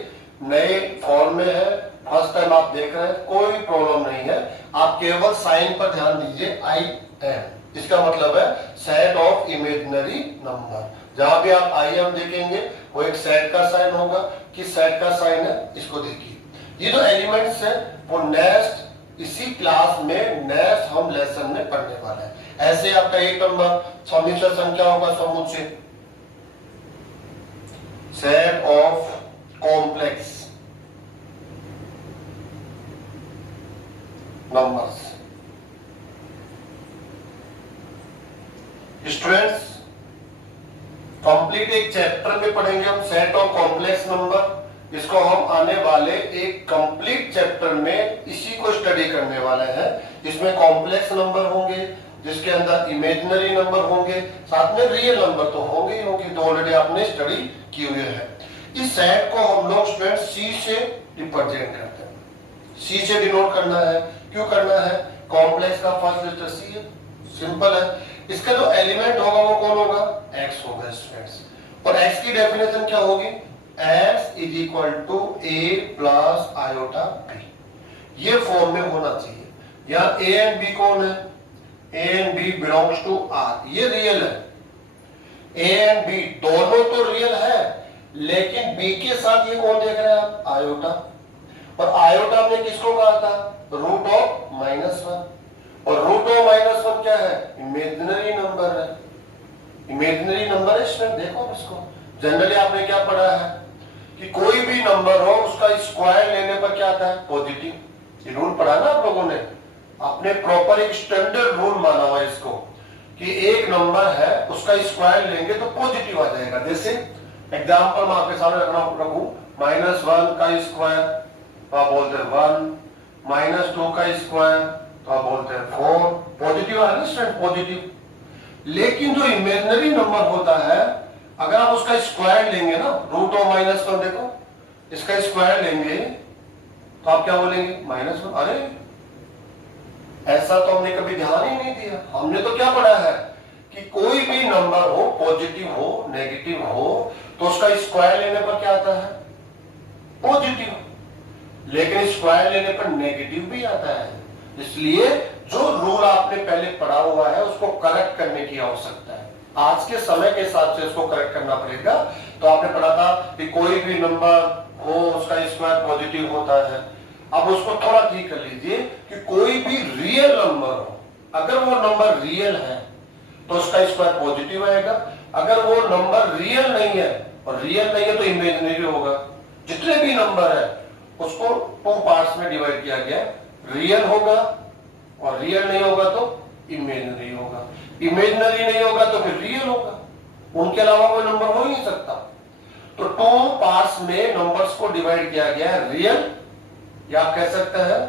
नए फॉर्म में है, फर्स्ट टाइम आप देख रहे हैं, कोई प्रॉब्लम नहीं है। आप केवल साइन पर ध्यान दीजिए, आई एम, इसका मतलब है सेट ऑफ इमेजिनरी नंबर। जहां भी आप आई एम देखेंगे वो एक सेट का साइन होगा। किस सेट का साइन है, इसको देखिए। ये जो एलिमेंट्स है वो नेक्स्ट इसी क्लास में नेक्स्ट हम लेसन में पढ़ने वाले हैं। ऐसे आपका 1 नंबर सम्मिश्र संख्याओं का समुच्चय, set of complex numbers. Students complete एक चैप्टर में पढ़ेंगे हम सेट ऑफ कॉम्प्लेक्स नंबर। इसको हम आने वाले एक कंप्लीट चैप्टर में इसी को स्टडी करने वाले हैं। इसमें कॉम्प्लेक्स नंबर होंगे, जिसके अंदर इमेजिनरी नंबर होंगे, साथ में रियल नंबर तो होंगे ही होंगे, तो ऑलरेडी आपने स्टडी की हुई है। इस सेट को हम लोग स्टूडेंट सी से रिप्रेजेंट करते हैं। सी से डिनोट करना है, क्यों करना है? कॉम्प्लेक्स का फर्स्ट लेटर सी है, सिंपल है। इसका जो एलिमेंट होगा वो कौन होगा? एक्स होगा स्टूडेंट्स। और एक्स की डेफिनेशन क्या होगी? X is equal to A plus iota B, ये फॉर्म में होना चाहिए। यहाँ ए एंड बी कौन है? A and B belongs to R, ये रियल है। ए एंड बी दोनों तो रियल है, लेकिन बी के साथ ये कौन देख रहे हैं आप? आयोटा। और आयोटा हमने किसको कहा था? Root of -1। और रूट ऑफ -1 क्या है? इमेजिनरी नंबर है। इमेजिनरी नंबर है स्टूडेंट, देखो इसको। जनरली आपने क्या पढ़ा है कि कोई भी नंबर हो उसका स्क्वायर लेने पर क्या आता है? पॉजिटिव। ये रूल पढ़ा ना आप लोगों ने, आपने प्रॉपर एक स्टैंडर्ड रूल माना हुआ इसको कि एक नंबर है उसका स्क्वायर लेंगे तो पॉजिटिव आ जाएगा। जैसे एग्जांपल मैं आपके सामने रखूं, -1 का स्क्वायर तो आप बोलते हैं 1, -2 का स्क्वायर तो आप बोलते हैं 4, पॉजिटिव आ रहा है पॉजिटिव। लेकिन जो इमेजिनरी नंबर होता है, अगर आप उसका स्क्वायर लेंगे ना, रूट ऑफ -1, देखो इसका स्क्वायर लेंगे तो आप क्या बोलेंगे? -1। अरे ऐसा तो हमने कभी ध्यान ही नहीं दिया। हमने तो क्या पढ़ा है कि कोई भी नंबर हो, पॉजिटिव हो नेगेटिव हो, तो उसका स्क्वायर लेने पर क्या आता है? पॉजिटिव। लेकिन स्क्वायर लेने पर नेगेटिव भी आता है। इसलिए जो रूल आपने पहले पढ़ा हुआ है उसको करेक्ट करने की आवश्यकता है। आज के समय के हिसाब से उसको करेक्ट करना पड़ेगा। तो आपने पढ़ा था कि कोई भी नंबर हो उसका स्क्वायर पॉजिटिव होता है। अब उसको थोड़ा ठीक कर लीजिए कि कोई भी रियल नंबर हो, अगर वो नंबर रियल है तो उसका स्क्वायर पॉजिटिव आएगा। अगर वो नंबर रियल नहीं है, और रियल नहीं है तो इमेजिनरी होगा। जितने भी नंबर है उसको 2 पार्ट्स में डिवाइड किया गया, रियल होगा और रियल नहीं होगा तो इमेजिनरी होगा। इमेजिनरी नहीं होगा तो फिर रियल होगा, उनके अलावा कोई नंबर हो ही नहीं सकता। तो 2 पार्ट्स में नंबर्स को डिवाइड किया गया है, रियल या आप कह सकते हैं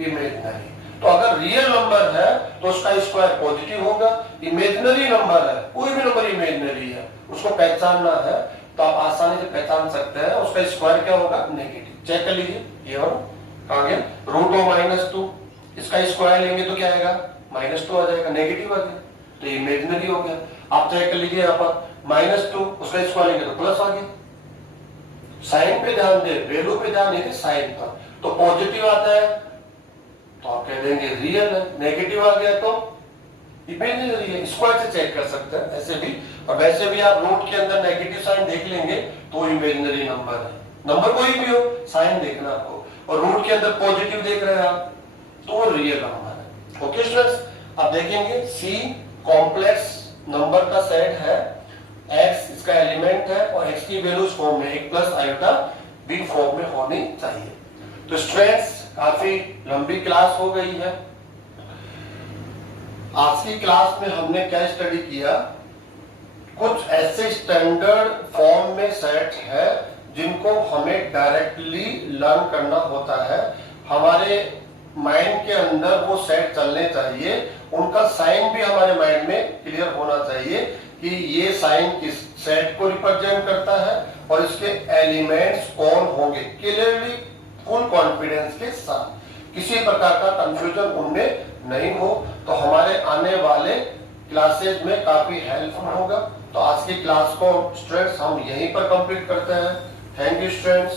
इमेजिनरी। तो अगर रियल नंबर है तो उसका स्क्वायर पॉजिटिव होगा। इमेजिनरी नंबर है, कोई भी नंबर इमेजिनरी है, उसको पहचानना है तो आप आसानी से पहचान सकते हैं, उसका स्क्वायर क्या होगा? नेगेटिव। चेक कर लीजिए, ये आ गया रूट ऑफ -2, इसका स्क्वायर लेंगे तो क्या आएगा? -2 आ जाएगा, नेगेटिव आ गया तो इमेजिनरी हो गया। आप चेक कर लीजिए यहाँ पर -2, उसका स्क्वायर लेंगे तो प्लस आ गया। साइन पे ध्यान दे, वैल्यू पे ध्यान नहीं, साइन पर। तो पॉजिटिव आता है तो आप कह देंगे रियल है, नेगेटिव आ गया तो इमेजिनरी है। स्क्वायर से चेक कर सकते हैं ऐसे भी, और वैसे भी आप रूट के अंदर नेगेटिव साइन देख लेंगे तो इमेजिनरी नंबर है। नंबर कोई भी हो, साइन देखना आपको, और रूट के अंदर पॉजिटिव देख रहे हैं आप तो वो रियल नंबर है। ओके स्टूडेंट्स, अब देखेंगे सी कॉम्प्लेक्स नंबर का सेट है, x इसका एलिमेंट है और x की वैल्यूज फॉर्म में 1 प्लस आयोटा b फॉर्म में होनी चाहिए। तो स्टूडेंट्स काफी लंबी क्लास हो गई है। आज की क्लास में हमने क्या स्टडी किया? कुछ ऐसे स्टैंडर्ड फॉर्म में सेट है जिनको हमें डायरेक्टली लर्न करना होता है। हमारे माइंड के अंदर वो सेट चलने चाहिए, उनका साइन भी हमारे माइंड में क्लियर होना चाहिए कि ये साइन किस सेट को रिप्रेजेंट करता है और इसके एलिमेंट्स कौन होंगे। क्लियरली फुल कॉन्फिडेंस के साथ, किसी प्रकार का कंफ्यूजन उनमें नहीं हो, तो हमारे आने वाले क्लासेज में काफी हेल्पफुल होगा। तो आज की क्लास को स्टूडेंट्स हम यहीं पर कंप्लीट करते हैं। Thank you students.